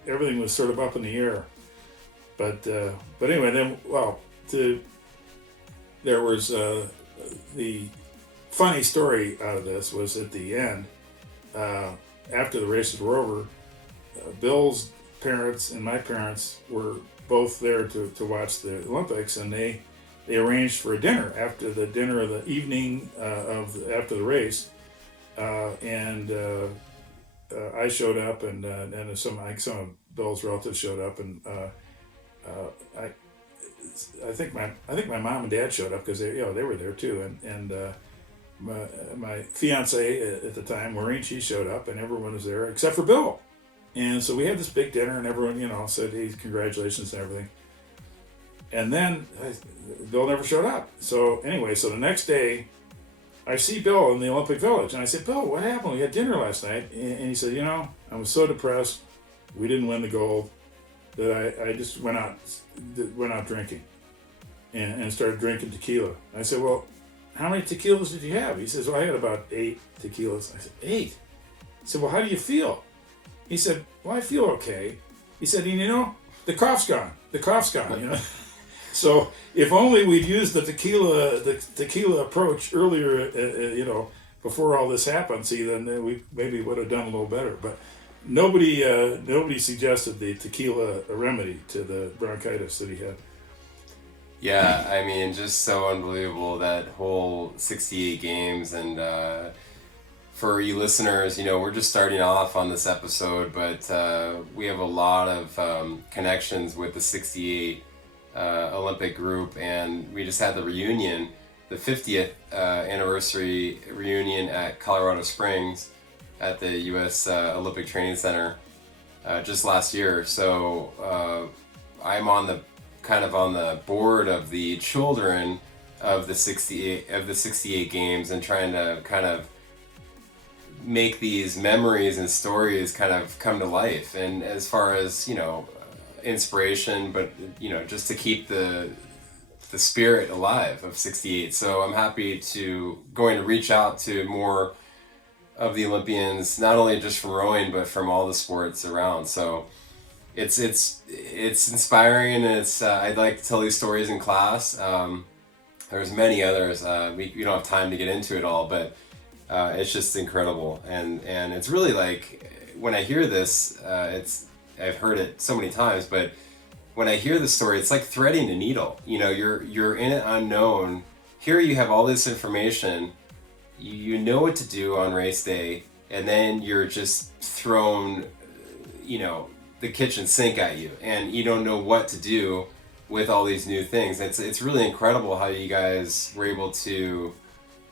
everything was sort of up in the air. But anyway, then there was the funny story out of this was at the end, after the races were over, Bill's parents and my parents were both there to watch the Olympics, and they arranged for a dinner after the dinner of the evening after the race, and I showed up, and some of Bill's relatives showed up, and I think my mom and dad showed up because they were there too, and my fiance at the time, Maureen, she showed up, and everyone was there except for Bill, and so we had this big dinner, and everyone said, hey, congratulations and everything. And then Bill never showed up. So anyway, the next day, I see Bill in the Olympic Village, and I said, Bill, what happened? We had dinner last night, and he said, I was so depressed, we didn't win the gold, that I just went out drinking, and started drinking tequila. I said, well, how many tequilas did you have? He says, well, I had about 8 tequilas. I said, 8? He said, well, how do you feel? He said, well, I feel okay. He said, the cough's gone. So if only we'd used the tequila approach earlier, before all this happened, then we maybe would have done a little better. But nobody suggested the tequila remedy to the bronchitis that he had. Yeah, I mean, just so unbelievable, that whole 68 games. And for you listeners, we're just starting off on this episode, but we have a lot of connections with the 68 Olympic group, and we just had the reunion, the 50th anniversary reunion at Colorado Springs at the U.S. Olympic Training Center just last year. So I'm on the board of the children of the 68 games, and trying to kind of make these memories and stories kind of come to life. And as far as inspiration, but just to keep the spirit alive of 68. So I'm happy going to reach out to more of the Olympians, not only just from rowing, but from all the sports around. So it's inspiring, and it's I'd like to tell these stories in class. There's many others. We don't have time to get into it all, but it's just incredible. And it's really like, when I hear this, I've heard it so many times, but when I hear the story, it's like threading a needle. You're in an unknown. Here you have all this information. You know what to do on race day, and then you're just thrown, the kitchen sink at you, and you don't know what to do with all these new things. It's really incredible how you guys were able to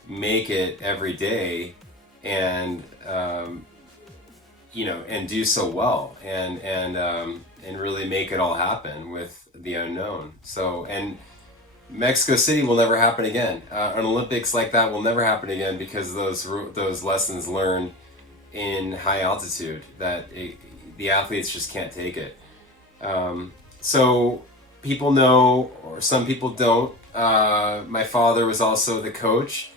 make it every day, and and do so well, and really make it all happen with the unknown. So, and Mexico City will never happen again. An Olympics like that will never happen again, because those lessons learned in high altitude, that the athletes just can't take it. So people know, or some people don't, my father was also the coach.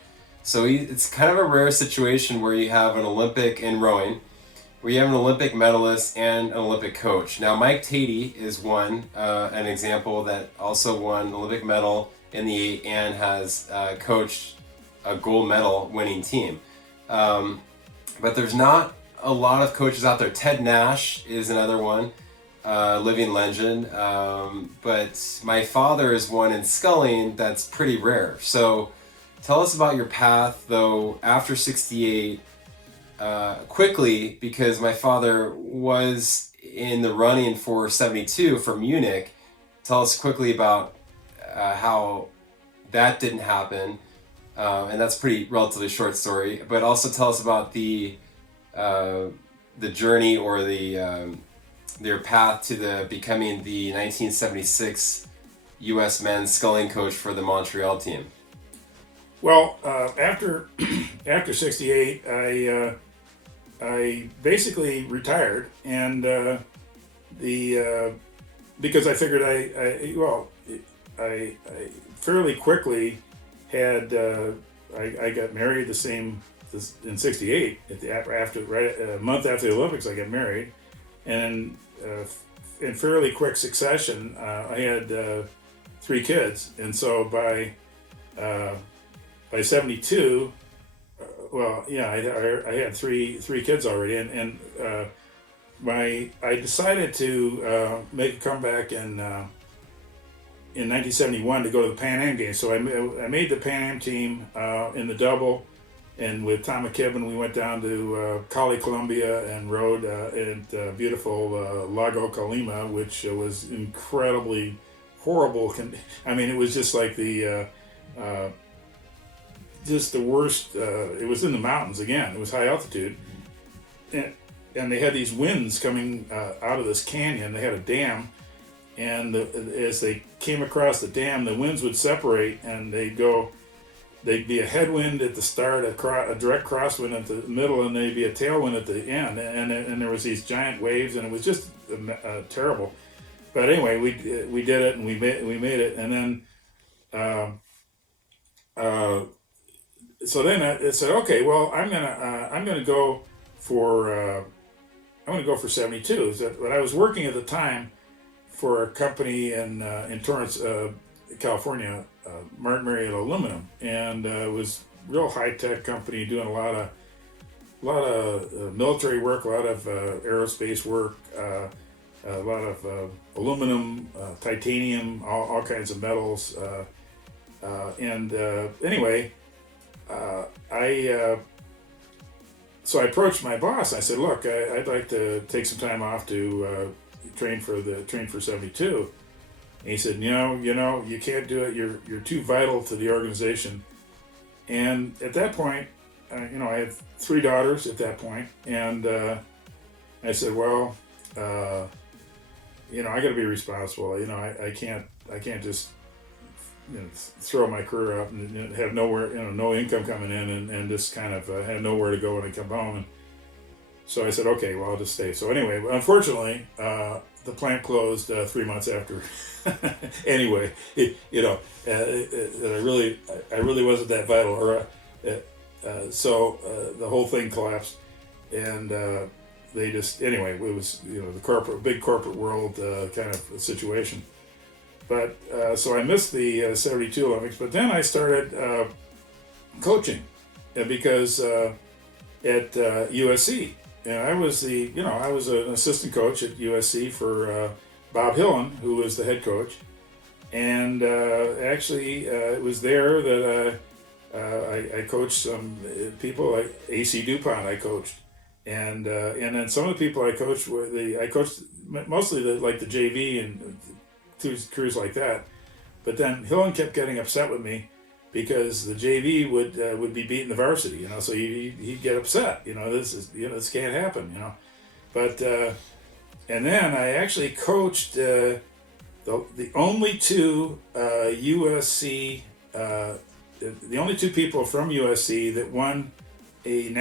So it's kind of a rare situation where you have an Olympic in rowing, where you have an Olympic medalist and an Olympic coach. Now, Mike Tatey is an example that also won an Olympic medal in the 8 and has coached a gold medal winning team. But there's not a lot of coaches out there. Ted Nash is another one, living legend. But my father is one in sculling that's pretty rare. So tell us about your path, though, after 68, quickly, because my father was in the running for 72 for Munich. Tell us quickly about how that didn't happen. And that's a pretty relatively short story, but also tell us about the journey or their path to becoming the 1976 U.S. men's sculling coach for the Montreal team. Well, after 68, I basically retired, and because I figured I fairly quickly had I got married in 68 a month after the Olympics. I got married, and in fairly quick succession I had 3 kids, and so by 72, I had three kids already, and I decided to make a comeback in 1971 to go to the Pan Am Games. So I made the Pan Am team in the double, and with Tom McKibben we went down to Cali, Colombia, and rowed at beautiful Lago Colima, which was incredibly horrible. I mean, it was just like just the worst. It was in the mountains again. It was high altitude, and they had these winds coming out of this canyon. They had a dam, and as they came across the dam, the winds would separate, and they'd be a headwind at the start, a direct crosswind at the middle, and they'd be a tailwind at the end, and there was these giant waves, and it was just terrible. But anyway, we did it, and we made it, and then so then I said, okay, well, I'm gonna go for 72. But I was working at the time for a company in Torrance, California, Martin Marietta Aluminum, and it was real high tech company doing a lot of military work, a lot of aerospace work, a lot of aluminum, titanium, all kinds of metals, and anyway. So I approached my boss. I said, "Look, I'd like to take some time off to train for 72." And he said, you can't do it. You're too vital to the organization." And at that point, I had 3 daughters at that point, and I said, "Well, I got to be responsible. I can't just." Throw my career out and have nowhere, no income coming in, and just kind of had nowhere to go when I come home. And so I said, okay, well, I'll just stay. So anyway, unfortunately, the plant closed 3 months after. Anyway, I really wasn't that vital, so the whole thing collapsed, and they just, anyway, it was the big corporate world kind of situation. But so I missed the 72 Olympics, but then I started coaching because at USC, and I was an assistant coach at USC for Bob Hillen, who was the head coach, and actually it was there that I coached some people like AC DuPont. I coached, and then some of the people I coached I coached mostly the JV and crews like that, but then Hillen kept getting upset with me because the JV would be beating the varsity, so he'd get upset, this can't happen, but and then I actually coached the only 2 USC the only 2 people from USC that won an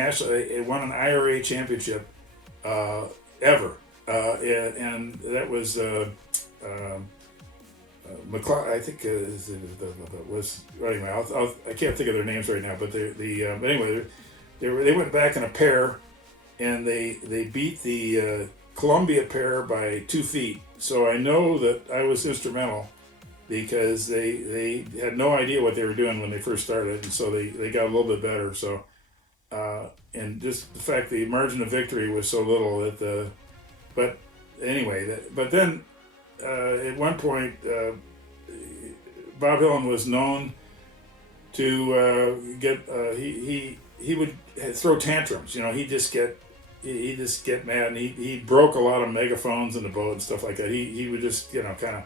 IRA championship ever. and that was McLeod. I think was anyway. I can't think of their names right now, but anyway, they went back in a pair, and they beat the Columbia pair by 2 feet. So I know that I was instrumental, because they had no idea what they were doing when they first started, and so they got a little bit better. So and just the fact the margin of victory was so little that but anyway, but then at one point Bob Hillen was known to get he would throw tantrums. He'd just get mad, and he broke a lot of megaphones in the boat and stuff like that. He would just kind of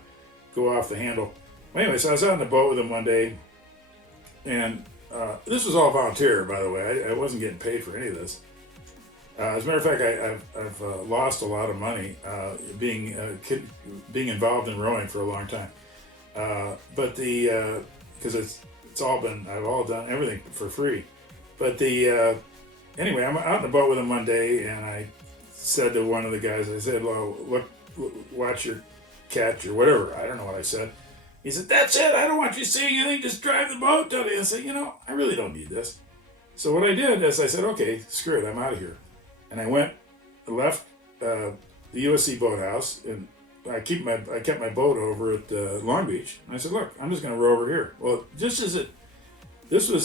go off the handle. Anyway, so I was out on the boat with him one day, and this was all volunteer, by the way. I wasn't getting paid for any of this. As a matter of fact, I've lost a lot of money being involved in rowing for a long time. But because it's all been, I've all done everything for free. But anyway, I'm out in the boat with him one day, and I said to one of the guys, I said, "Well, watch your catch," or whatever. I don't know what I said. He said, "That's it. I don't want you seeing anything. Just drive the boat." I said, I really don't need this. So what I did is I said, "Okay, screw it. I'm out of here." And I left the USC boathouse, and I kept my boat over at Long Beach. And I said, "Look, I'm just going to row over here." Well, this was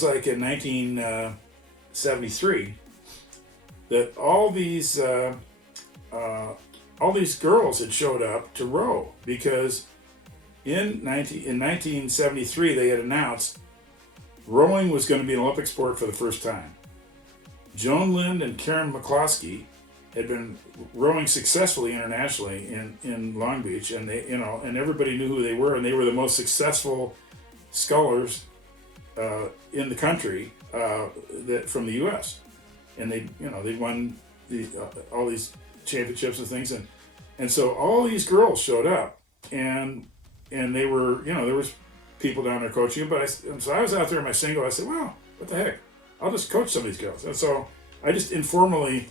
like in 1973, that all these girls had showed up to row, because in 1973 they had announced rowing was going to be an Olympic sport for the first time. Joan Lind and Karen McCloskey had been rowing successfully internationally in Long Beach, and they and everybody knew who they were, and they were the most successful scullers in the country from the U.S. And they won all these championships and things, and so all these girls showed up, and they were there was people down there coaching them, so I was out there in my single. I said, "Well, what the heck? I'll just coach some of these girls." And so I just informally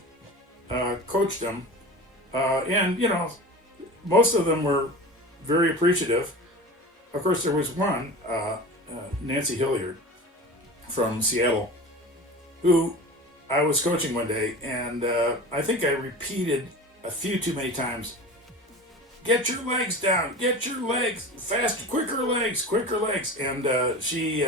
coached them, and most of them were very appreciative. Of course, there was one, Nancy Hilliard from Seattle, who I was coaching one day, and I think I repeated a few too many times, "Get your legs down, get your legs faster, quicker legs." And she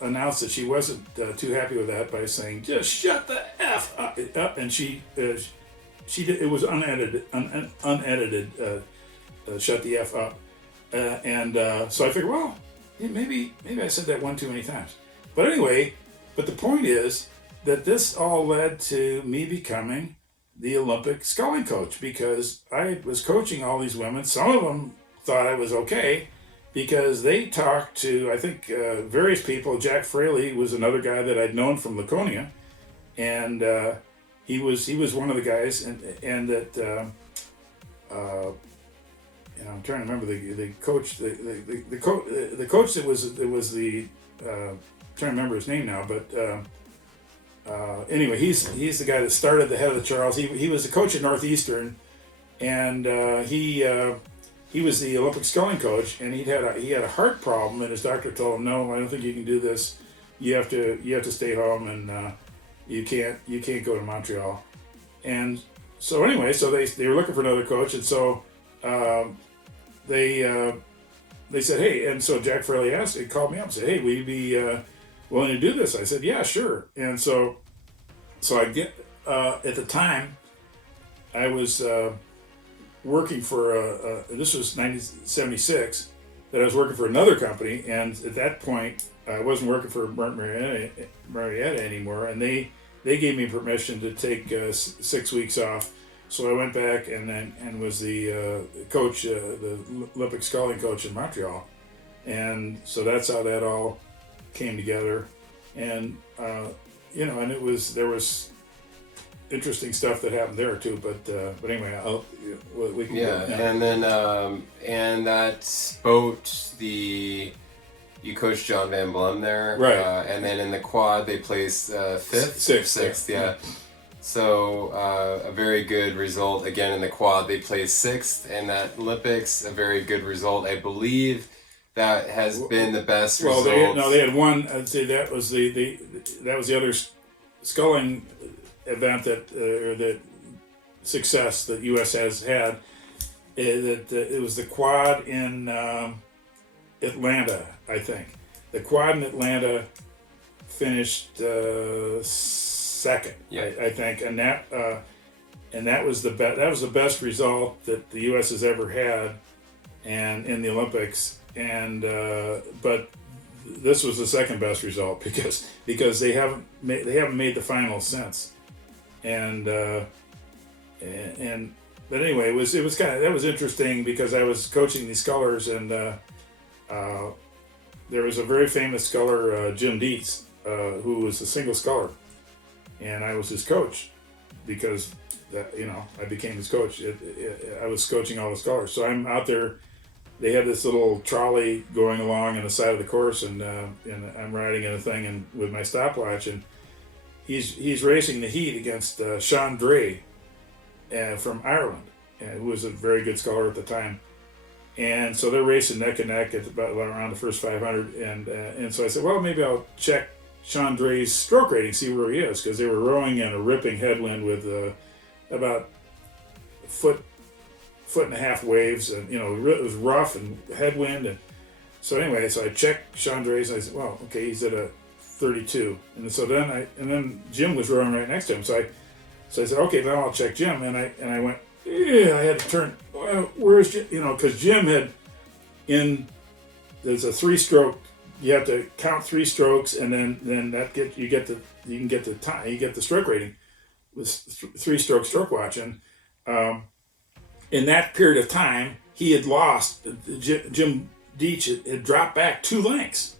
announced that she wasn't too happy with that by saying, "Just shut the F up." And she did, it was unedited, shut the F up. So I figured, well, maybe I said that one too many times. But anyway, the point is that this all led to me becoming the Olympic sculling coach, because I was coaching all these women. Some of them thought I was okay, because they talked to, I think, various people. Jack Fraley was another guy that I'd known from Laconia, and he was one of the guys, and that I'm trying to remember the coach, the coach that was the I'm trying to remember his name now, but. Anyway, he's the guy that started the Head of the Charles. He was the coach at Northeastern, and he was the Olympic sculling coach. And he had a heart problem, and his doctor told him, "No, I don't think you can do this. You have to stay home, and you can't go to Montreal." And so anyway, so they were looking for another coach, and so they said, "Hey," and so Jack Fraley called me up and said, "Hey, will you be willing to do this?" I said, "Yeah, sure." And so I get at the time I was working for this was 1976, that I was working for another company, and at that point I wasn't working for Marietta anymore, and they gave me permission to take 6 weeks off. So I went back and was the coach, the Olympic sculling coach in Montreal, and so that's how that all came together. And and there was interesting stuff that happened there too. But anyway, we can. Yeah, and then and that boat, you coached John Van Blum there, right? And then in the quad they placed fifth, sixth, yeah. So a very good result again in the quad. They placed 6th in that Olympics. A very good result, I believe. That has been the best result. They had one. I'd say that was that was the other sculling event that success that U.S. has had. It was the quad in Atlanta, I think. The quad in Atlanta finished second, I think, and that was the best result that the U.S. has ever had, and in the Olympics. And but this was the second best result because they haven't made the final since, and but anyway, it was that was interesting because I was coaching these scullers, and there was a very famous sculler, Jim Dietz, who was a single sculler, and I was his coach because I became his coach. I was coaching all the scullers, so I'm out there. They have this little trolley going along on the side of the course, and I'm riding in a thing and with my stopwatch, and he's racing the heat against Sean Dray from Ireland, who was a very good sculler at the time, and so they're racing neck and neck at about around the first 500, and so I said, well, maybe I'll check Sean Dray's stroke rating, see where he is, because they were rowing in a ripping headwind with about a foot and a half waves, and it was rough and headwind, and so anyway, so I checked Sean Dray's, and I said, well, okay, he's at a 32, and so then Jim was rowing right next to him, so I said, okay, then I'll check Jim, and I went, I had to turn, where's Jim, because Jim had there's a 3-stroke, you have to count 3 strokes, and then you get the stroke rating with 3-stroke stroke watch, and in that period of time, he had lost. Jim Dietz had dropped back 2 lengths,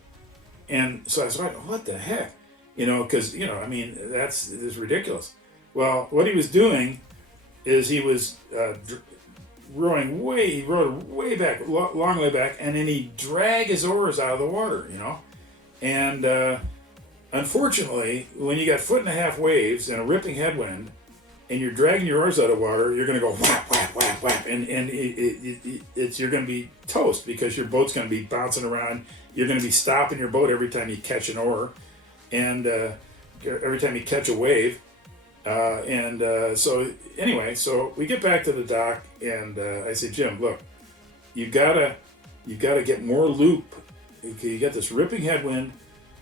and so I was like, "What the heck?" Because that's ridiculous. Well, what he was doing is he was rowing way back, long way back, and then he dragged his oars out of the water. And unfortunately, when you got 1.5 waves and a ripping headwind, and you're dragging your oars out of water, you're going to go whap, whap, whap, whap, and you're going to be toast because your boat's going to be bouncing around. You're going to be stopping your boat every time you catch an oar, and every time you catch a wave. So anyway, so we get back to the dock, and I say, Jim, look, you gotta get more loop. Okay, you got this ripping headwind,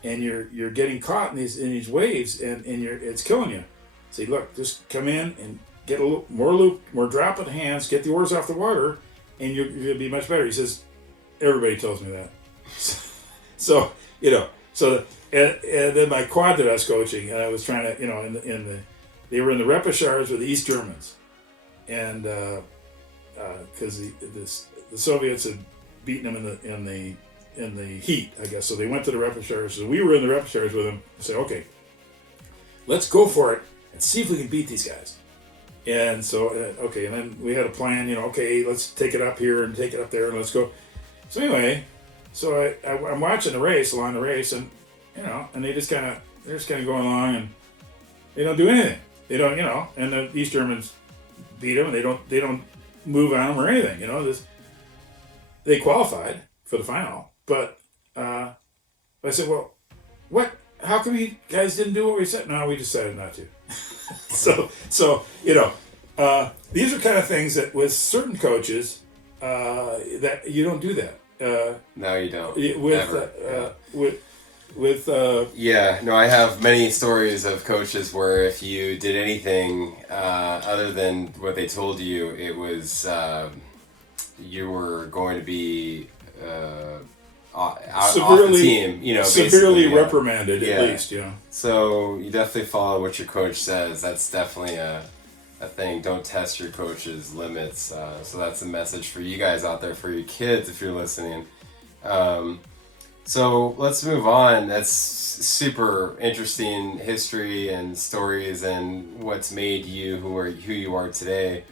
and you're getting caught in these waves, and it's killing you. Say, look, just come in and get a little more loop, more drop of the hands, get the oars off the water, and you're going to be much better. He says, everybody tells me that. So and then my quad that I was coaching, and I was trying to, they were in the repechage with the East Germans, and because the Soviets had beaten them in the heat, I guess. So they went to the repechage. So we were in the repechage with them. I said, okay, let's go for it and see if we can beat these guys. And so, okay, and then we had a plan, okay, let's take it up here and take it up there and let's go. So anyway, so I'm watching along the race, and, and they're just kind of going along, and they don't do anything. They don't, and the East Germans beat them, and they don't move on them or anything, They qualified for the final, but I said, well, what? How come you guys didn't do what we said? No, we decided not to. So these are kind of things that with certain coaches that you don't do that. No, you don't. I have many stories of coaches where if you did anything other than what they told you, it was you were going to be off the team, severely reprimanded at least. So you definitely follow what your coach says. That's definitely a thing. Don't test your coach's limits. So that's a message for you guys out there, for your kids if you're listening. So let's move on. That's super interesting history and stories and what's made you who you are today.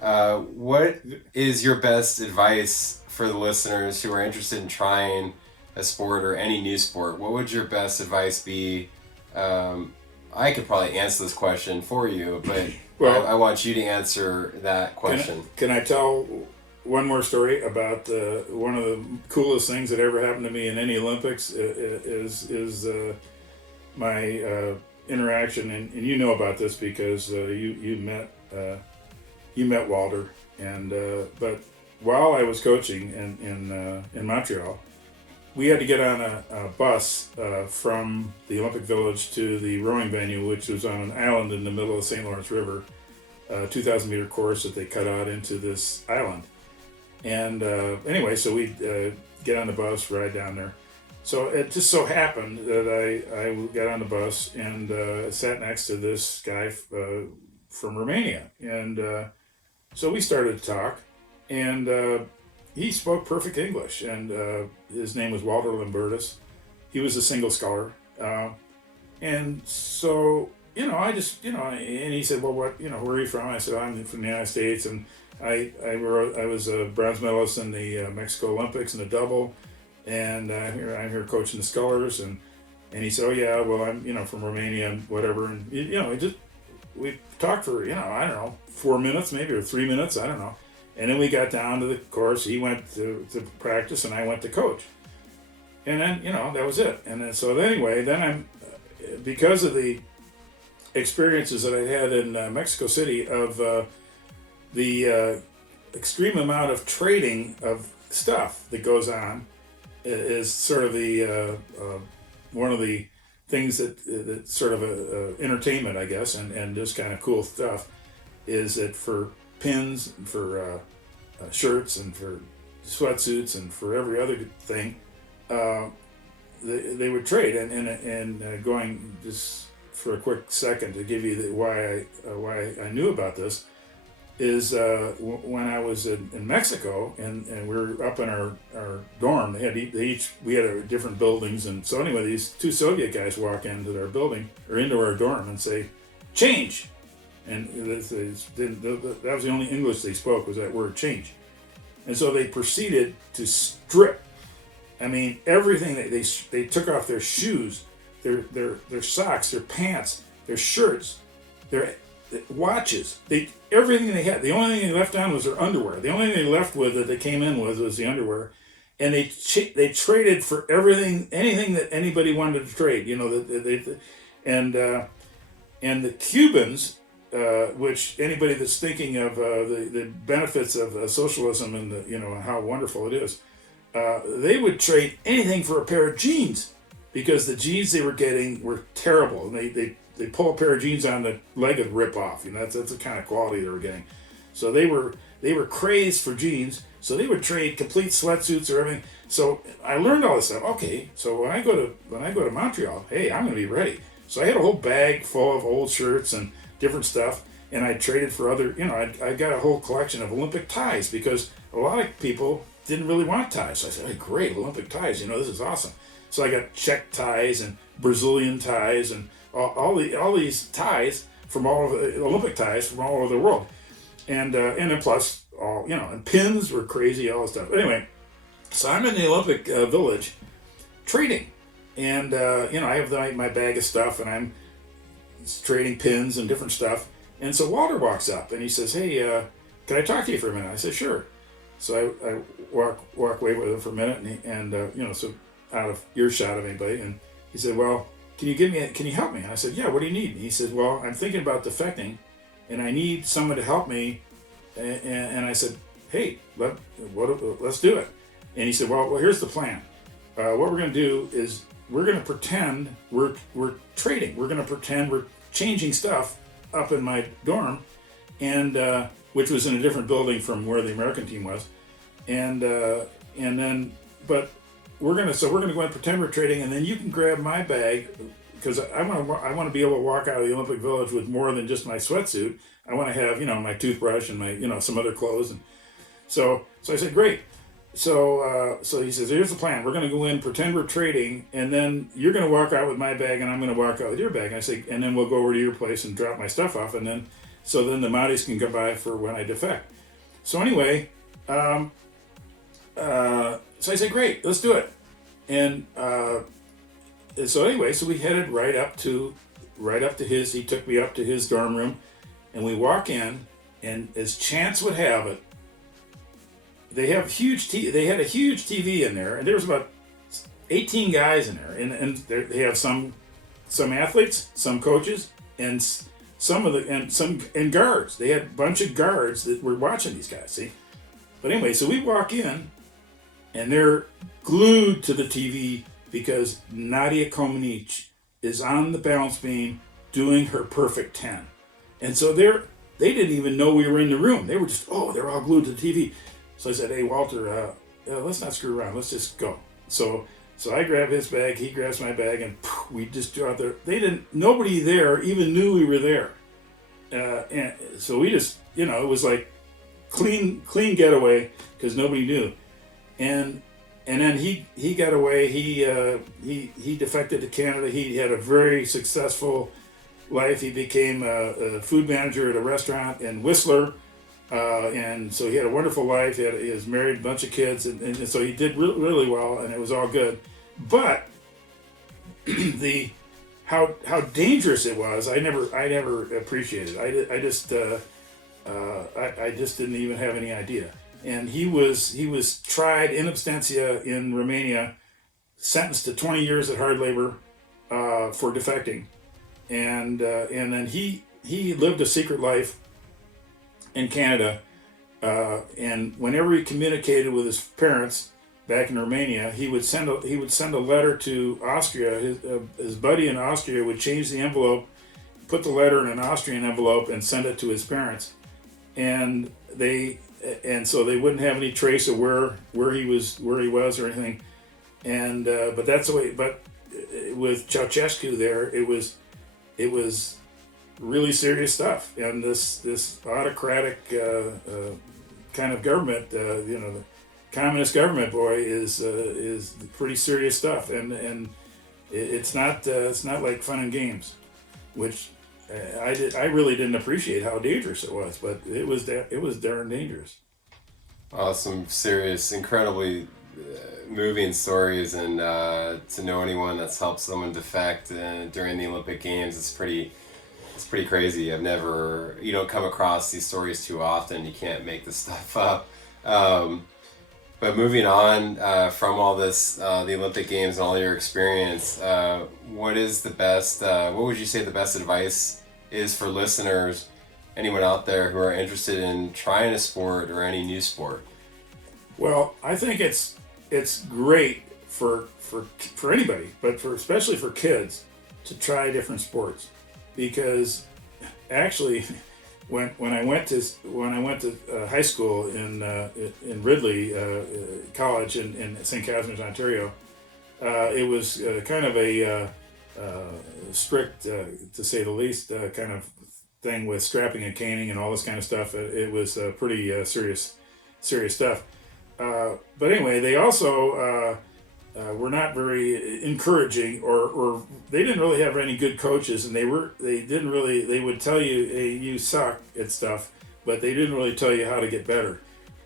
What is your best advice for the listeners who are interested in trying a sport or any new sport? What would your best advice be I could probably answer this question for you, but Well, I want you to answer that question. Can I tell one more story about one of the coolest things that ever happened to me in any Olympics is my interaction, and you know about this because you met Walter, and but while I was coaching in Montreal, we had to get on a bus from the Olympic Village to the rowing venue, which was on an island in the middle of the St. Lawrence River, 2,000 meter course that they cut out into this island. And anyway, so we get on the bus, ride down there. So it just so happened that I got on the bus and sat next to this guy from Romania. And so we started to talk, and he spoke perfect English, and his name was Walter Lambertus. He was a single scholar. And so, I just, and he said, well, what, where are you from? I said, I'm from the United States, and I was a bronze medalist in the Mexico Olympics in the double, and I'm here coaching the scullers, and he said, oh yeah, well, I'm, from Romania and whatever, and, we talked for, I don't know, 4 minutes maybe, or 3 minutes, I don't know. And then we got down to the course. He went to practice, and I went to coach. And then, that was it. And then, so anyway, then because of the experiences that I had in Mexico City of the extreme amount of trading of stuff that goes on is sort of the one of the things that sort of entertainment, I guess, and just kind of cool stuff is that for pins and for shirts and for sweatsuits and for every other thing, they would trade. And going just for a quick second to give you why I knew about this is when I was in Mexico and we were up in our dorm. We had different buildings, and so anyway, these two Soviet guys walk into our building or into our dorm and say, "Change." And that was the only English they spoke, was that word change. And so they proceeded to strip. I mean, everything. They took off their shoes, their socks, their pants, their shirts, their watches. Everything they had. The only thing they left on was their underwear. The only thing they left with that they came in with was the underwear. And they traded for anything that anybody wanted to trade. And the Cubans. Which anybody that's thinking of the benefits of socialism and how wonderful it is, they would trade anything for a pair of jeans, because the jeans they were getting were terrible, and they pull a pair of jeans on, the leg would rip off. That's the kind of quality they were getting. So they were crazed for jeans, so they would trade complete sweatsuits or everything. So I learned all this stuff. Okay, so when I go to Montreal, hey, I'm going to be ready. So I had a whole bag full of old shirts and different stuff, and I traded for other, I got a whole collection of Olympic ties, because a lot of people didn't really want ties. So I said, hey, great, Olympic ties, this is awesome. So I got Czech ties and Brazilian ties and all these ties from all over the Olympic ties from all over the world, and then plus all and pins were crazy, all this stuff. Anyway, so I'm in the Olympic Village trading, and I have my bag of stuff, and I'm trading pins and different stuff. And so Walter walks up and he says, hey, can I talk to you for a minute? I said, sure. So I walk away with him for a minute, and so out of earshot of anybody. And he said, well, can you help me? And I said, yeah, what do you need? And he said, well, I'm thinking about defecting, and I need someone to help me. And I said, hey, let's do it. And he said, well, here's the plan. What we're going to do is we're going to pretend we're trading. We're going to pretend we're changing stuff up in my dorm, and which was in a different building from where the American team was, and then we're going to go and pretend we're trading, and then you can grab my bag, because I want to be able to walk out of the Olympic Village with more than just my sweatsuit. I want to have my toothbrush and my some other clothes, and so I said, great. So he says, here's the plan. We're going to go in, pretend we're trading, and then you're going to walk out with my bag, and I'm going to walk out with your bag. And I say, and then we'll go over to your place and drop my stuff off, and then the Mounties can come by for when I defect. So anyway, so I say, great, let's do it. And so we headed right up to right up to his. He took me up to his dorm room, and we walk in, and as chance would have it, they had a huge TV in there, and there was about 18 guys in there, and they have some athletes, some coaches, and some guards. They had a bunch of guards that were watching these guys. See, but anyway, so we walk in, and they're glued to the TV because Nadia Comaneci is on the balance beam doing her perfect 10, and so they didn't even know we were in the room. They were just they're all glued to the TV. So I said, "Hey, Walter, let's not screw around. Let's just go." So I grab his bag, he grabs my bag, and we just go out there. Nobody there even knew we were there. And so we just, it was like clean getaway because nobody knew. And then he got away. He defected to Canada. He had a very successful life. He became a food manager at a restaurant in Whistler. And so he had a wonderful life. He was married, a bunch of kids, and so he did really, really well, and it was all good. But how dangerous it was, I never appreciated. I just didn't even have any idea. And he was tried in absentia in Romania, sentenced to 20 years at hard labor for defecting, and then he lived a secret life in Canada, and whenever he communicated with his parents back in Romania, he would send a letter to Austria. His buddy in Austria would change the envelope, put the letter in an Austrian envelope, and send it to his parents, and so they wouldn't have any trace of where he was or anything, and but that's the way. But with Ceausescu there, it was really serious stuff, and this autocratic kind of government, the communist government, boy, is pretty serious stuff, and it's not like fun and games, which I really didn't appreciate how dangerous it was, but it was darn dangerous. Some serious, incredibly moving stories, and to know anyone that's helped someone defect during the Olympic Games, it's pretty crazy. You don't come across these stories too often. You can't make this stuff up. But moving on from all this, the Olympic Games and all your experience, what would you say the best advice is for listeners, anyone out there who are interested in trying a sport or any new sport? Well, I think it's great for anybody, but especially for kids, to try different sports. Because actually, when I went to high school in Ridley College in St. Catharines, Ontario, it was kind of a strict, to say the least, kind of thing with strapping and caning and all this kind of stuff. It was pretty serious stuff. But anyway, they also were not very encouraging, or they didn't really have any good coaches, and they would tell you, hey, you suck at stuff, but they didn't really tell you how to get better.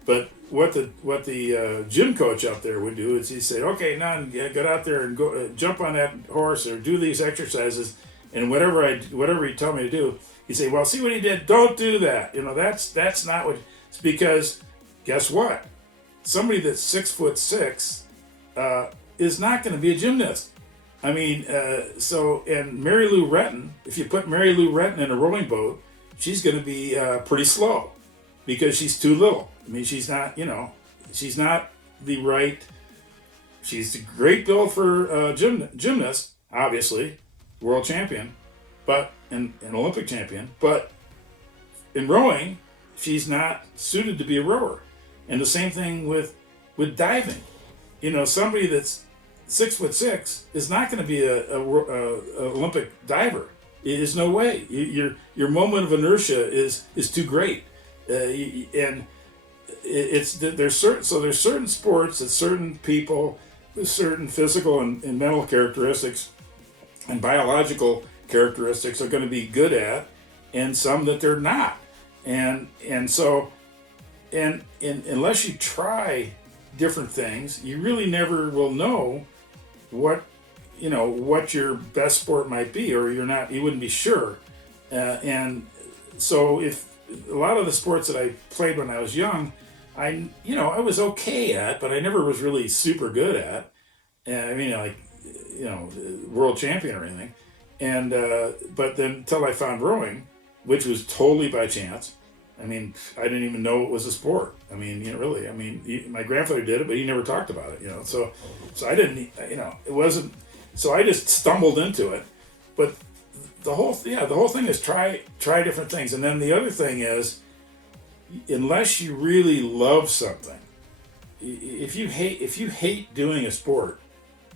But what the gym coach out there would do is he'd say, okay, Nunn, get out there and go jump on that horse or do these exercises, and whatever he told me to do, he'd say, well, see what he did? Don't do that. That's not what. It's because guess what? Somebody that's 6'6" is not going to be a gymnast. I mean, and Mary Lou Retton, if you put Mary Lou Retton in a rowing boat, she's going to be pretty slow because she's too little. I mean, she's not the right, she's a great build for gymnast, obviously, world champion, but an Olympic champion, but in rowing, she's not suited to be a rower. And the same thing with diving. Somebody that's 6'6" is not going to be a Olympic diver. There's no way. Your moment of inertia is too great, and there's certain sports that certain people with certain physical and mental characteristics and biological characteristics are going to be good at, and some that they're not, and unless you try different things, you really never will know what what your best sport might be, or you wouldn't be sure. And so if a lot of the sports that I played when I was young, I was okay at, but I never was really super good at. And I mean, like, world champion or anything. And, but then until I found rowing, which was totally by chance. I mean, I didn't even know it was a sport. I mean, really. I mean, my grandfather did it, but he never talked about it. So I didn't. It wasn't. So I just stumbled into it. But the whole thing is try different things. And then the other thing is, unless you really love something, if you hate doing a sport,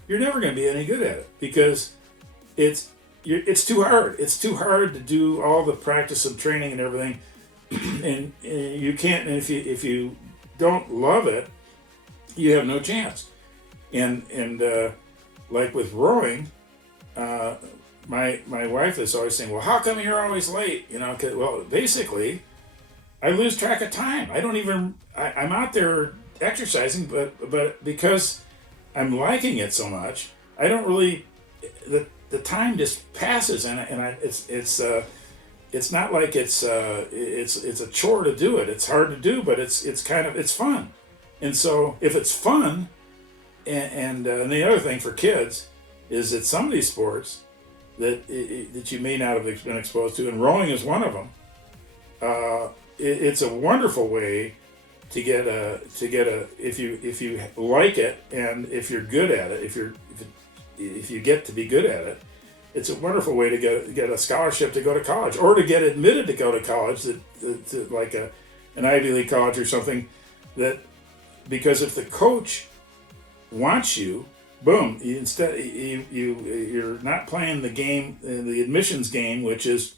you're never going to be any good at it, because it's too hard. It's too hard to do all the practice and training and everything. And you can't. And if you don't love it, you have no chance. And like with rowing, my wife is always saying, "Well, how come you're always late?" Well, basically, I lose track of time. I don't even. I'm out there exercising, but because I'm liking it so much, I don't really. The time just passes, and it's not like it's a chore to do it. It's hard to do, but it's fun. And so if it's fun, and the other thing for kids is that some of these sports that you may not have been exposed to, and rowing is one of them. It's a wonderful way to get a if you like it, and if you're good at it, if you get to be good at it, it's a wonderful way to get a scholarship to go to college, or to get admitted to go to college, to like an Ivy League college or something. That because if the coach wants you, boom, you're not playing the game, the admissions game, which is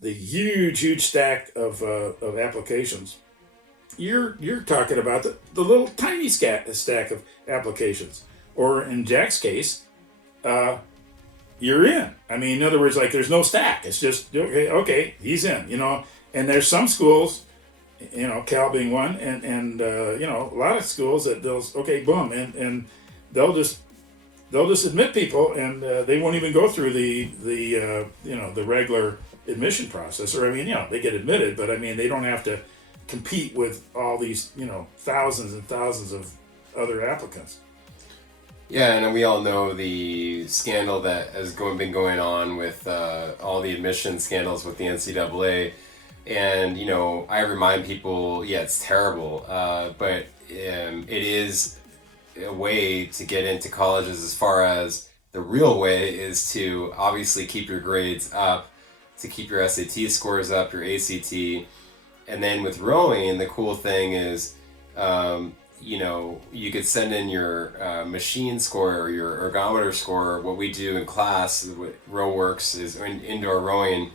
the huge stack of applications. You're talking about the little tiny stack of applications, or in Jack's case, you're in. I mean, in other words, like, there's no stack. It's just, okay, he's in, And there's some schools, Cal being one, and a lot of schools that boom, and they'll just admit people, and they won't even go through the regular admission process. Or, I mean, they get admitted, but I mean, they don't have to compete with all these, thousands and thousands of other applicants. Yeah, and we all know the scandal that has been going on with all the admission scandals with the NCAA. And, I remind people, it's terrible, but it is a way to get into colleges. As far as the real way is to obviously keep your grades up, to keep your SAT scores up, your ACT. And then with rowing, the cool thing is, you could send in your machine score or your ergometer score. What we do in class with Roworx is indoor rowing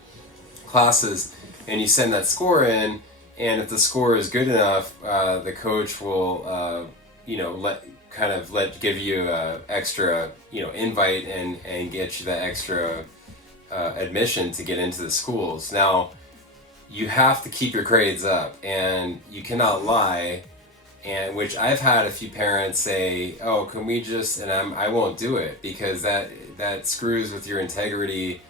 classes, and you send that score in, and if the score is good enough, the coach will give you a extra invite and get you that extra admission to get into the schools. Now, you have to keep your grades up, and you cannot lie. And which I've had a few parents say, "Oh, can we just?" And I won't do it, because that screws with your integrity,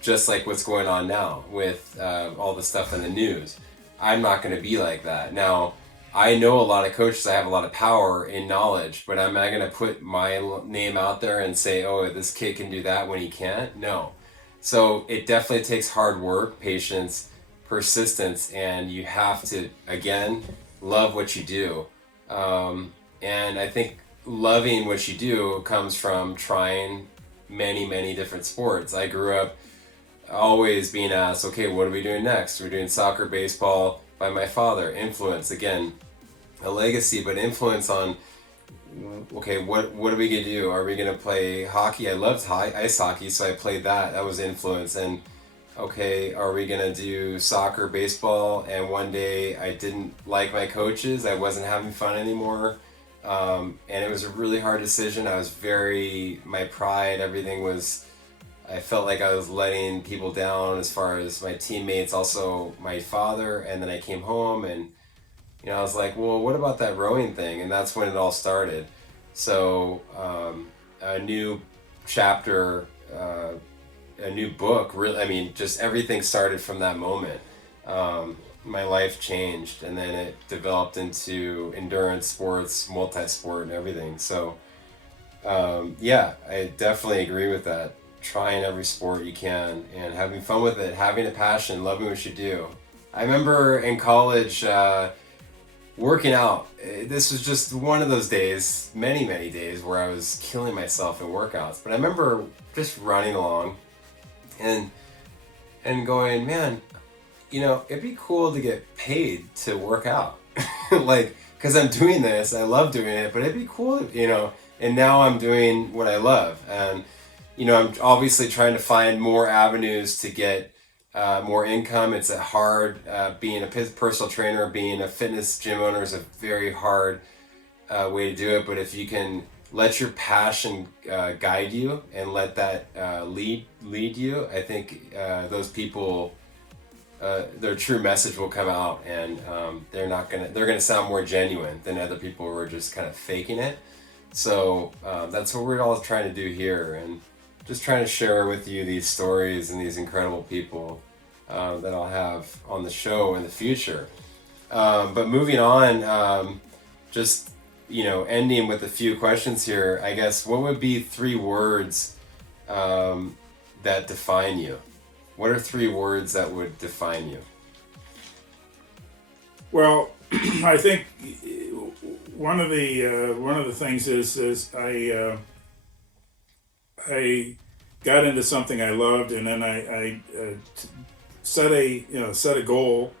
just like what's going on now with all the stuff in the news. I'm not going to be like that. Now, I know a lot of coaches. I have a lot of power in knowledge, but am I going to put my name out there and say, "Oh, this kid can do that," when he can't? No. So it definitely takes hard work, patience, persistence, and you have to, again, love what you do. And I think loving what you do comes from trying many different sports. I grew up always being asked, okay, what are we doing next? We're doing soccer, baseball, by my father. Influence, again, a legacy, but influence on, okay, what are we going to do? Are we going to play hockey? I loved ice hockey, so I played that. That was influence. And okay, are we going to do soccer, baseball? And one day I didn't like my coaches. I wasn't having fun anymore. And it was a really hard decision. My pride, everything was, I felt like I was letting people down as far as my teammates, also my father. And then I came home and, I was like, well, what about that rowing thing? And that's when it all started. So a new chapter, a new book. Really, I mean, just everything started from that moment. My life changed, and then it developed into endurance sports, multi-sport, and everything. So, yeah, I definitely agree with that. Trying every sport you can and having fun with it, having a passion, loving what you do. I remember in college working out. This was just one of those days, many days, where I was killing myself in workouts. But I remember just running along and going, man, you know, it'd be cool to get paid to work out. Like, because I'm doing this, I love doing it, but it'd be cool, you know, and now I'm doing what I love. And you know, I'm obviously trying to find more avenues to get more income. It's a hard, being a personal trainer, being a fitness gym owner is a very hard way to do it. But if you can let your passion guide you and let that lead you, I think those people, their true message will come out, and they're gonna sound more genuine than other people who are just kind of faking it. So that's what we're all trying to do here, and just trying to share with you these stories and these incredible people that I'll have on the show in the future. But moving on, just, you know, ending with a few questions here, I guess, what would be 3 words that define you? What are 3 words that would define you? Well, I think one of the things is I got into something I loved, and then I set a goal,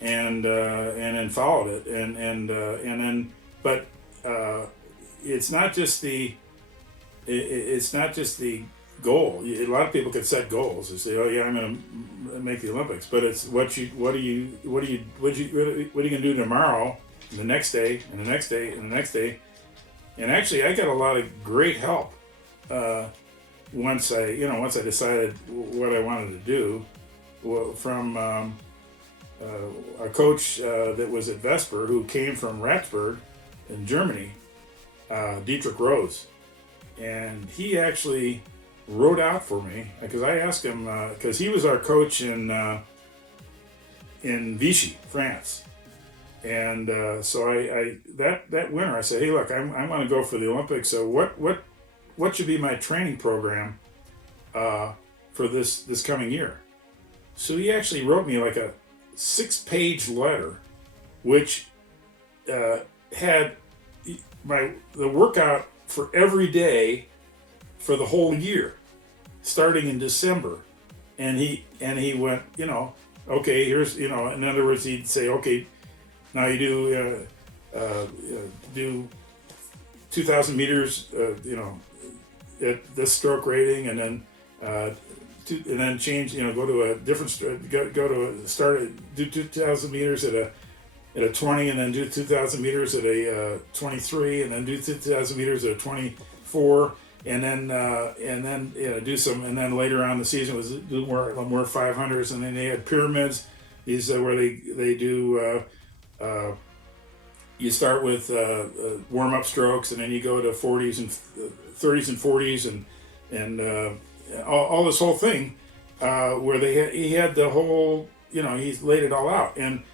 and then followed it, and then, but it's not just the goal. A lot of people could set goals and say, "Oh yeah, I'm going to make the Olympics," but it's what are you going to do tomorrow, and the next day, and the next day, and the next day. And actually, I got a lot of great help once I decided what I wanted to do, from a coach that was at Vesper, who came from Ratzeburg in Germany, Dietrich Rose, and he actually wrote out for me, because I asked him, because he was our coach in Vichy, France. And so I that winter I said, hey, look, I want to go for the Olympics. So what should be my training program for this coming year? So he actually wrote me like a 6-page letter, which had the workout for every day for the whole year, starting in December. And he went, you know, okay, here's, you know, in other words, he'd say, okay, now you do 2,000 meters, you know, at this stroke rating, and then change, you know, go to a different do 2,000 meters at a 20, and then do 2,000 meters at a 23, and then do 2,000 meters at a 24, and then you know, do some, and then later on in the season was do more 500s, and then they had pyramids. These where they do. You start with warm-up strokes, and then you go to 40s and 30s and 40s, and all this whole thing, where he had the whole, you know, he's laid it all out, and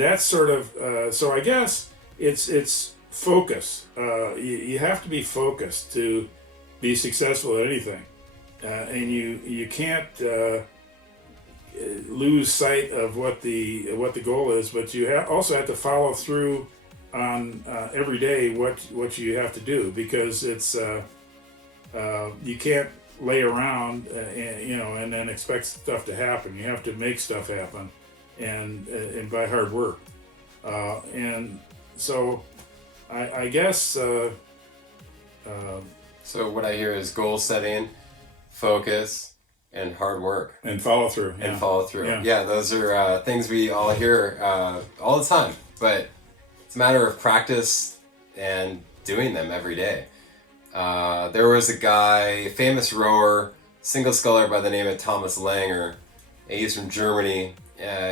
that's sort of so I guess it's focus. You have to be focused to be successful at anything, and you can't lose sight of what the goal is, but you also have to follow through on every day what you have to do, because it's you can't lay around you know, and then expect stuff to happen. You have to make stuff happen, and by hard work, and so I guess so what I hear is goal setting, focus, and hard work, and follow through. Yeah, those are things we all hear all the time, but it's a matter of practice and doing them every day. There was a guy, a famous rower, single sculler by the name of Thomas Langer. He's from Germany.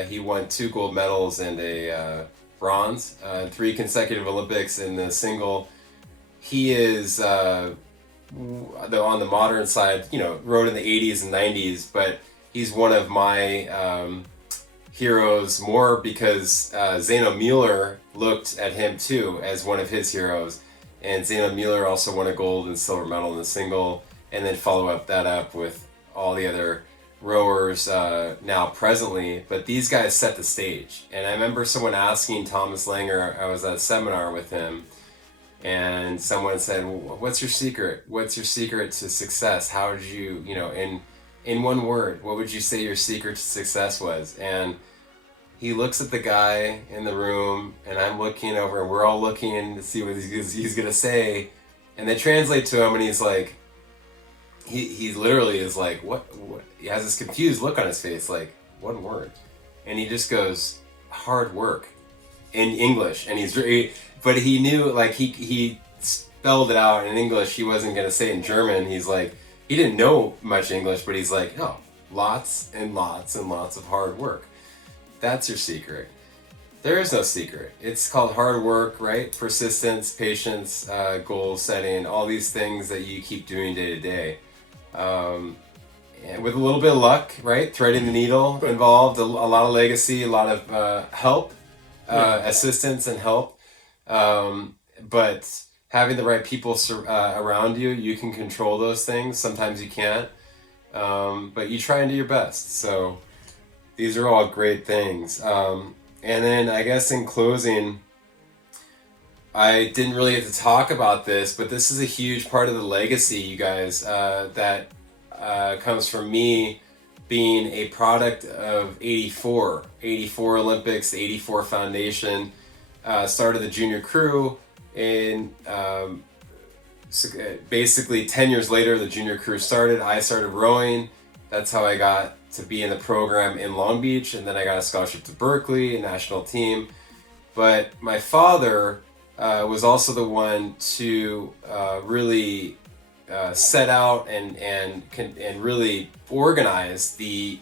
He won 2 gold medals and a bronze in 3 consecutive Olympics in the single. He is on the modern side, rowed in the 80s and 90s, but he's one of my heroes more because Zeno Mueller looked at him too as one of his heroes. And Zeno Mueller also won a gold and silver medal in the single, and then follow that up with all the other rowers now presently. But these guys set the stage. And I remember someone asking Thomas Langer, I was at a seminar with him, and someone said, what's your secret? What's your secret to success? How did you, in one word, what would you say your secret to success was? And he looks at the guy in the room, and I'm looking over, and we're all looking to see what he's going to say. And they translate to him, and he's like, he literally is like, what? He has this confused look on his face, like, one word. And he just goes, hard work, in English. And but he knew, like, he spelled it out in English. He wasn't going to say it in German. He's like, he didn't know much English, but he's like, oh, lots and lots and lots of hard work. That's your secret. There is no secret. It's called hard work, right? Persistence, patience, goal setting, all these things that you keep doing day to day. And with a little bit of luck, right? Threading the needle involved, a lot of legacy, a lot of help, assistance and help. But having the right people around you, you can control those things. Sometimes you can't. But you try and do your best. So these are all great things. And then I guess in closing, I didn't really get to talk about this, but this is a huge part of the legacy, you guys, that comes from me being a product of 84 Olympics, the 84 Foundation, started the junior crew in basically 10 years later, the junior crew started. I started rowing. That's how I got to be in the program in Long Beach, and then I got a scholarship to Berkeley, a national team. But my father was also the one to really set out and really organize the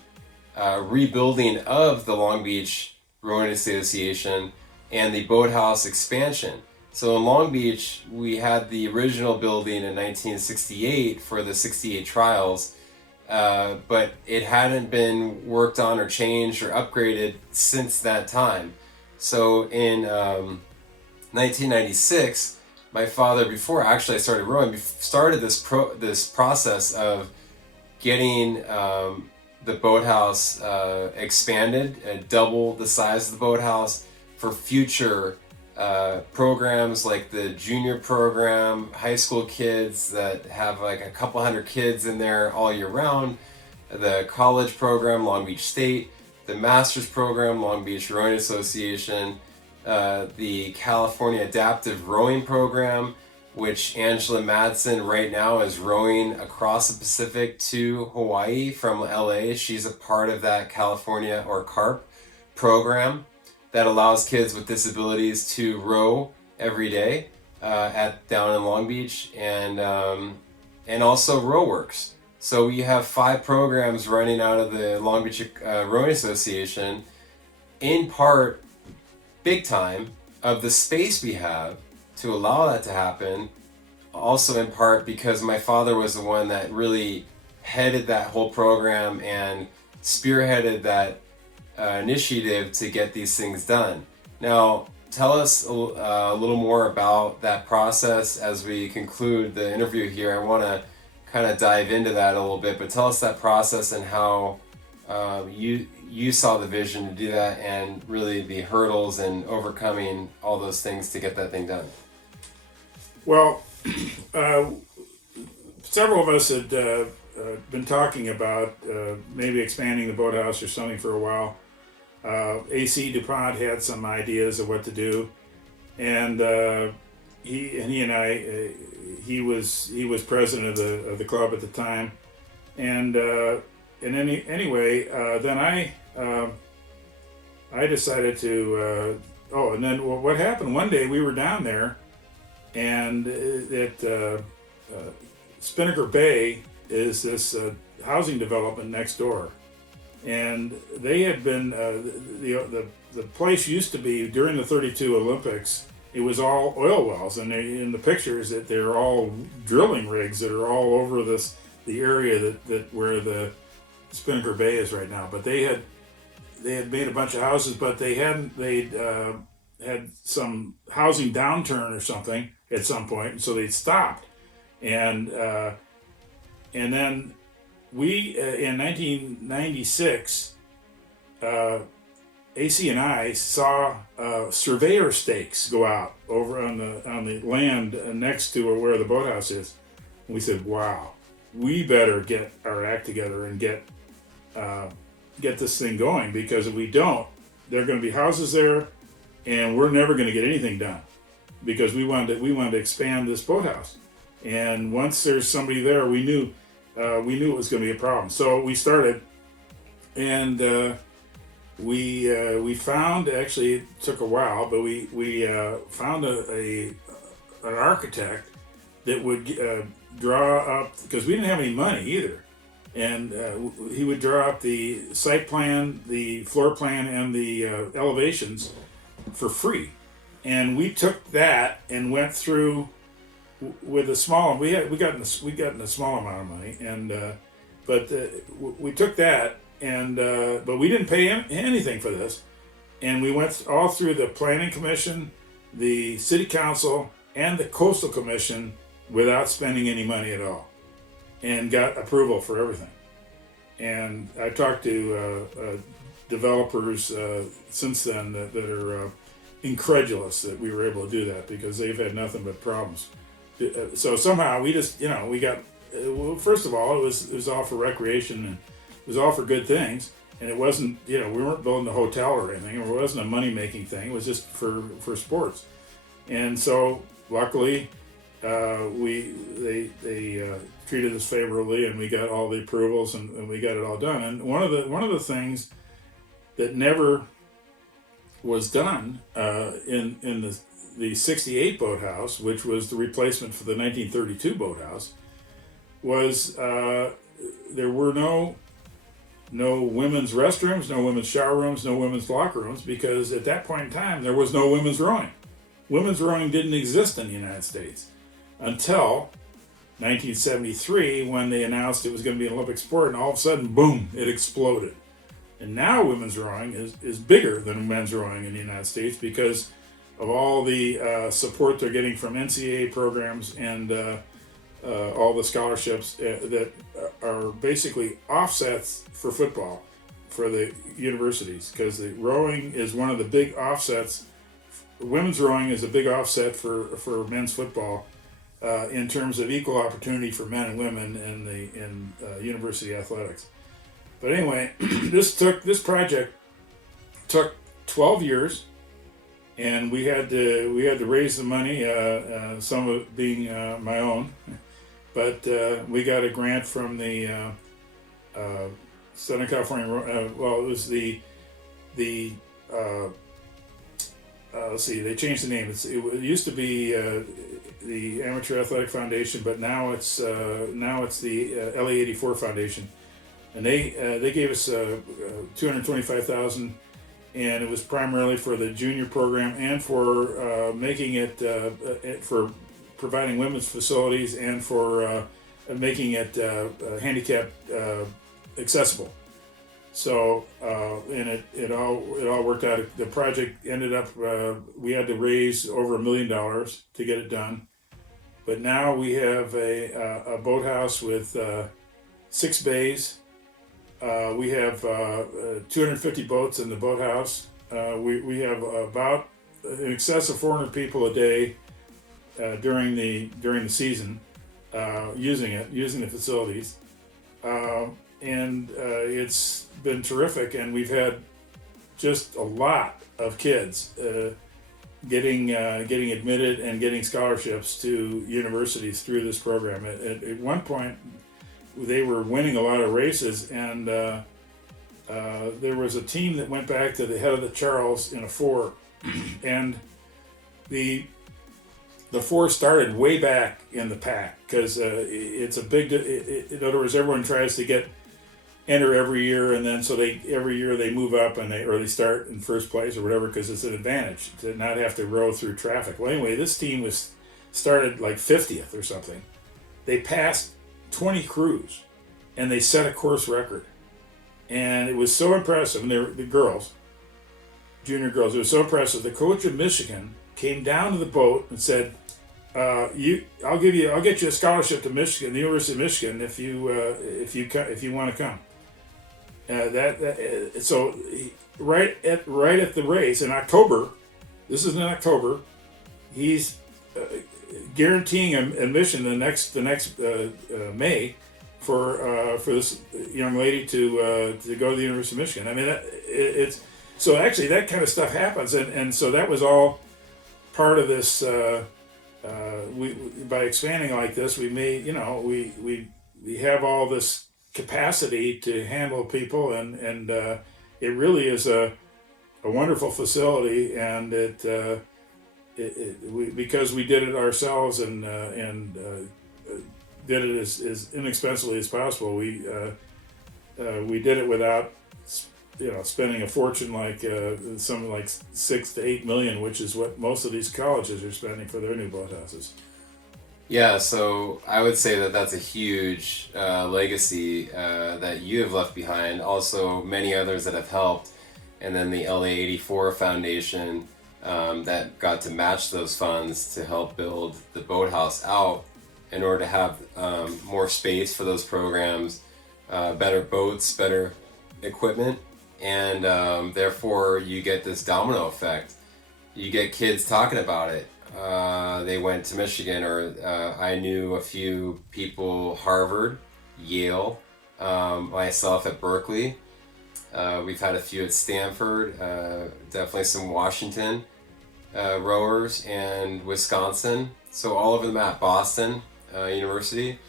rebuilding of the Long Beach Rowing Association and the boathouse expansion. So in Long Beach, we had the original building in 1968 for the 68 trials, but it hadn't been worked on or changed or upgraded since that time. So in 1996, my father, before actually I started rowing, started this process of getting the boathouse expanded, double the size of the boathouse for future programs like the junior program, high school kids that have like a couple hundred kids in there all year round, the college program, Long Beach State, the master's program, Long Beach Rowing Association, the California Adaptive Rowing Program, which Angela Madsen right now is rowing across the Pacific to Hawaii from LA. She's a part of that California or CARP program that allows kids with disabilities to row every day down in Long Beach, and also Roworx. So we have 5 programs running out of the Long Beach Rowing Association, in part, big time, of the space we have to allow that to happen. Also in part because my father was the one that really headed that whole program and spearheaded that initiative to get these things done. Now, tell us a little more about that process as we conclude the interview here. I want to kind of dive into that a little bit, but tell us that process and how you saw the vision to do that, and really the hurdles and overcoming all those things to get that thing done. Well, several of us had been talking about maybe expanding the boathouse or something for a while. AC DuPont had some ideas of what to do, and he was president of the club at the time, and then I decided to and then what happened one day, we were down there, and at Spinnaker Bay is this housing development next door. And they had been, the place used to be, during the 32 Olympics, it was all oil wells, and in the pictures that they're all drilling rigs that are all over the area that where the Spinnaker Bay is right now. But they had made a bunch of houses, but they'd had some housing downturn or something at some point, and so they'd stopped. And then we in 1996. AC and I saw surveyor stakes go out over on the land next to where the boathouse is. And we said, "Wow, we better get our act together and get this thing going, because if we don't, there are going to be houses there, and we're never going to get anything done, because we wanted to expand this boathouse. And once there's somebody there, we knew it was going to be a problem. So we started, and we found, actually it took a while, but we found an architect that would draw up, because we didn't have any money either, and he would draw up the site plan, the floor plan, and the elevations for free. And we took that and went through with a small. We got in a small amount of money, and but we took that. And but we didn't pay anything for this, and we went all through the Planning Commission, the City Council, and the Coastal Commission without spending any money at all, and got approval for everything. And I talked to developers since then that are incredulous that we were able to do that, because they've had nothing but problems. So somehow we just, we got. Well, first of all, it was all for recreation, and it was all for good things, and it wasn't, we weren't building a hotel or anything. It wasn't a money-making thing. It was just for sports. And so, luckily, they treated us favorably, and we got all the approvals, and we got it all done. And one of the things that never was done in the '68 boathouse, which was the replacement for the 1932 boathouse, was there were no women's restrooms, no women's shower rooms, no women's locker rooms, because at that point in time, there was no women's rowing. Women's rowing didn't exist in the United States until 1973, when they announced it was going to be an Olympic sport, and all of a sudden, boom, it exploded. And now women's rowing is bigger than men's rowing in the United States, because of all the support they're getting from NCAA programs and all the scholarships that are basically offsets for football for the universities, because the rowing is one of the big offsets. Women's rowing is a big offset for men's football in terms of equal opportunity for men and women in university athletics. But anyway, this project took 12 years, and we had to raise the money, some of it being my own. But we got a grant from the Southern California. It was the let's see, they changed the name. It used to be the Amateur Athletic Foundation, but now it's the LA 84 Foundation, and they gave us $225,000, and it was primarily for the junior program and for making it for providing women's facilities and for making it handicapped accessible. So and it all worked out. The project ended up we had to raise over $1 million to get it done, but now we have a boathouse with 6 bays. We have 250 boats in the boathouse. We have about in excess of 400 people a day during the season using the facilities, and it's been terrific. And we've had just a lot of kids getting admitted and getting scholarships to universities through this program. At one point, they were winning a lot of races, and there was a team that went back to the head of the Charles in a 4, and the 4 started way back in the pack, because it's a big. In other words, everyone tries to get enter every year, and then so every year they move up and they start in first place or whatever, because it's an advantage to not have to row through traffic. Well, anyway, this team was started like 50th or something. They passed 20 crews, and they set a course record, and it was so impressive. And they're the girls, junior girls. It was so impressive. The coach of Michigan came down to the boat and said, I'll get you a scholarship to Michigan, the University of Michigan, if you want to come." So right at the race in October, this is in October, he's guaranteeing admission the next May for this young lady to go to the University of Michigan. I mean, it's so actually that kind of stuff happens, and so that was all part of this. We by expanding like this, we made we have all this capacity to handle people, and it really is a wonderful facility, and because we did it ourselves and did it as inexpensively as possible. We did it without spending a fortune like something like $6 to $8 million, which is what most of these colleges are spending for their new boathouses. Yeah, so I would say that that's a huge legacy that you have left behind. Also, many others that have helped, and then the LA 84 Foundation that got to match those funds to help build the boathouse out in order to have more space for those programs, better boats, better equipment, and therefore you get this domino effect. You get kids talking about it. They went to Michigan, or I knew a few people, Harvard, Yale, myself at Berkeley. We've had a few at Stanford, definitely some Washington rowers, and Wisconsin. So all over the map, Boston University.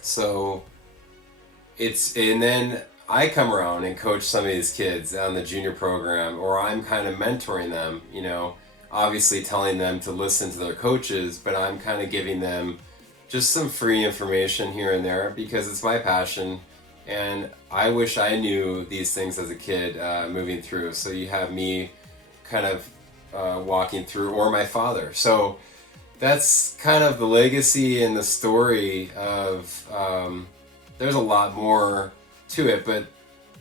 So and then I come around and coach some of these kids on the junior program, or I'm kind of mentoring them, obviously telling them to listen to their coaches, but I'm kind of giving them just some free information here and there because it's my passion, and I wish I knew these things as a kid moving through. So you have me kind of walking through, or my father. So that's kind of the legacy and the story of, there's a lot more to it, but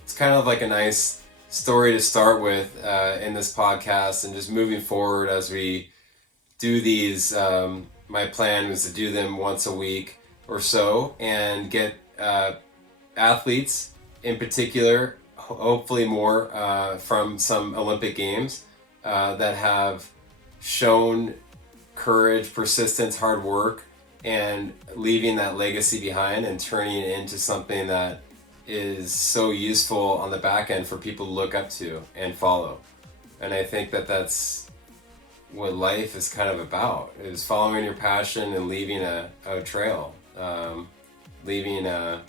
it's kind of like a nice story to start with in this podcast, and just moving forward as we do these. My plan was to do them once a week or so and get athletes in particular, hopefully more from some Olympic Games that have shown courage, persistence, hard work, and leaving that legacy behind and turning it into something that is so useful on the back end for people to look up to and follow. And I think that that's what life is kind of about, is following your passion and leaving a trail, leading and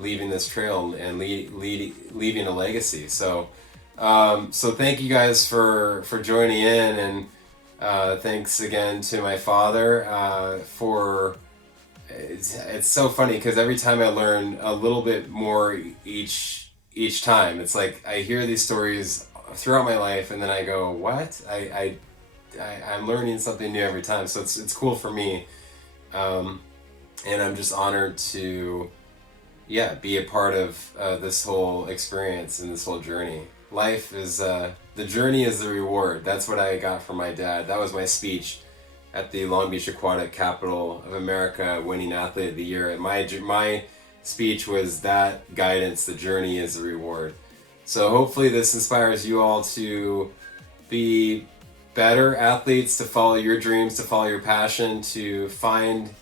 leaving this trail and leaving a legacy. So thank you guys for joining in, and thanks again to my father for. It's so funny because every time I learn a little bit more each time. It's like I hear these stories throughout my life, and then I go, what? I'm learning something new every time. So it's cool for me, and I'm just honored to be a part of this whole experience and this whole journey. Life is the journey is the reward. That's what I got from my dad. That was my speech at the Long Beach Aquatic Capital of America winning Athlete of the Year. And my speech was that guidance, the journey is the reward. So hopefully this inspires you all to be better athletes, to follow your dreams, to follow your passion, to find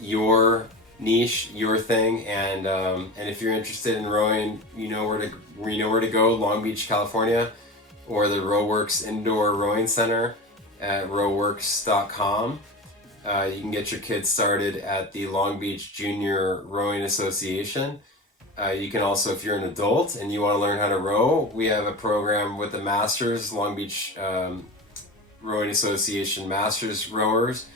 your niche, your thing. And if you're interested in rowing, you know where to go, Long Beach, California, or the Roworx Indoor Rowing Center at roworx.com. You can get your kids started at the Long Beach Junior Rowing Association. You can also, if you're an adult and you want to learn how to row, we have a program with the Masters, Long Beach Rowing Association Masters Rowers,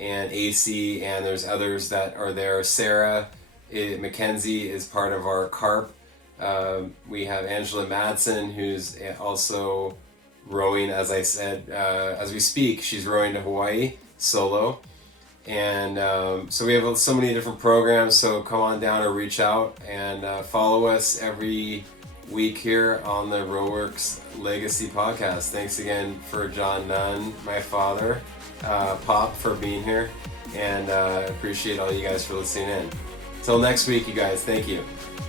and AC, and there's others that are there. Sarah Mackenzie is part of our CARP. We have Angela Madsen, who's also rowing, as I said, as we speak. She's rowing to Hawaii solo. And so we have so many different programs, so come on down or reach out and follow us every week here on the Roworx Legacy Podcast. Thanks again for John Nunn, my father, Pop, for being here, and appreciate all you guys for listening in. Till next week, you guys, thank you.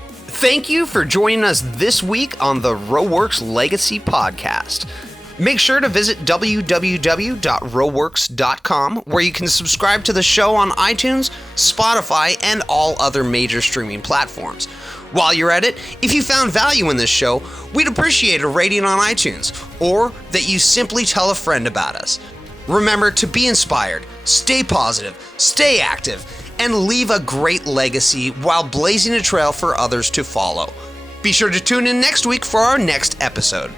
Thank you for joining us this week on the Roworx Legacy Podcast. Make sure to visit www.roworx.com, where you can subscribe to the show on iTunes, Spotify, and all other major streaming platforms. While you're at it, if you found value in this show, we'd appreciate a rating on iTunes, or that you simply tell a friend about us. Remember to be inspired, stay positive, stay active, and leave a great legacy while blazing a trail for others to follow. Be sure to tune in next week for our next episode.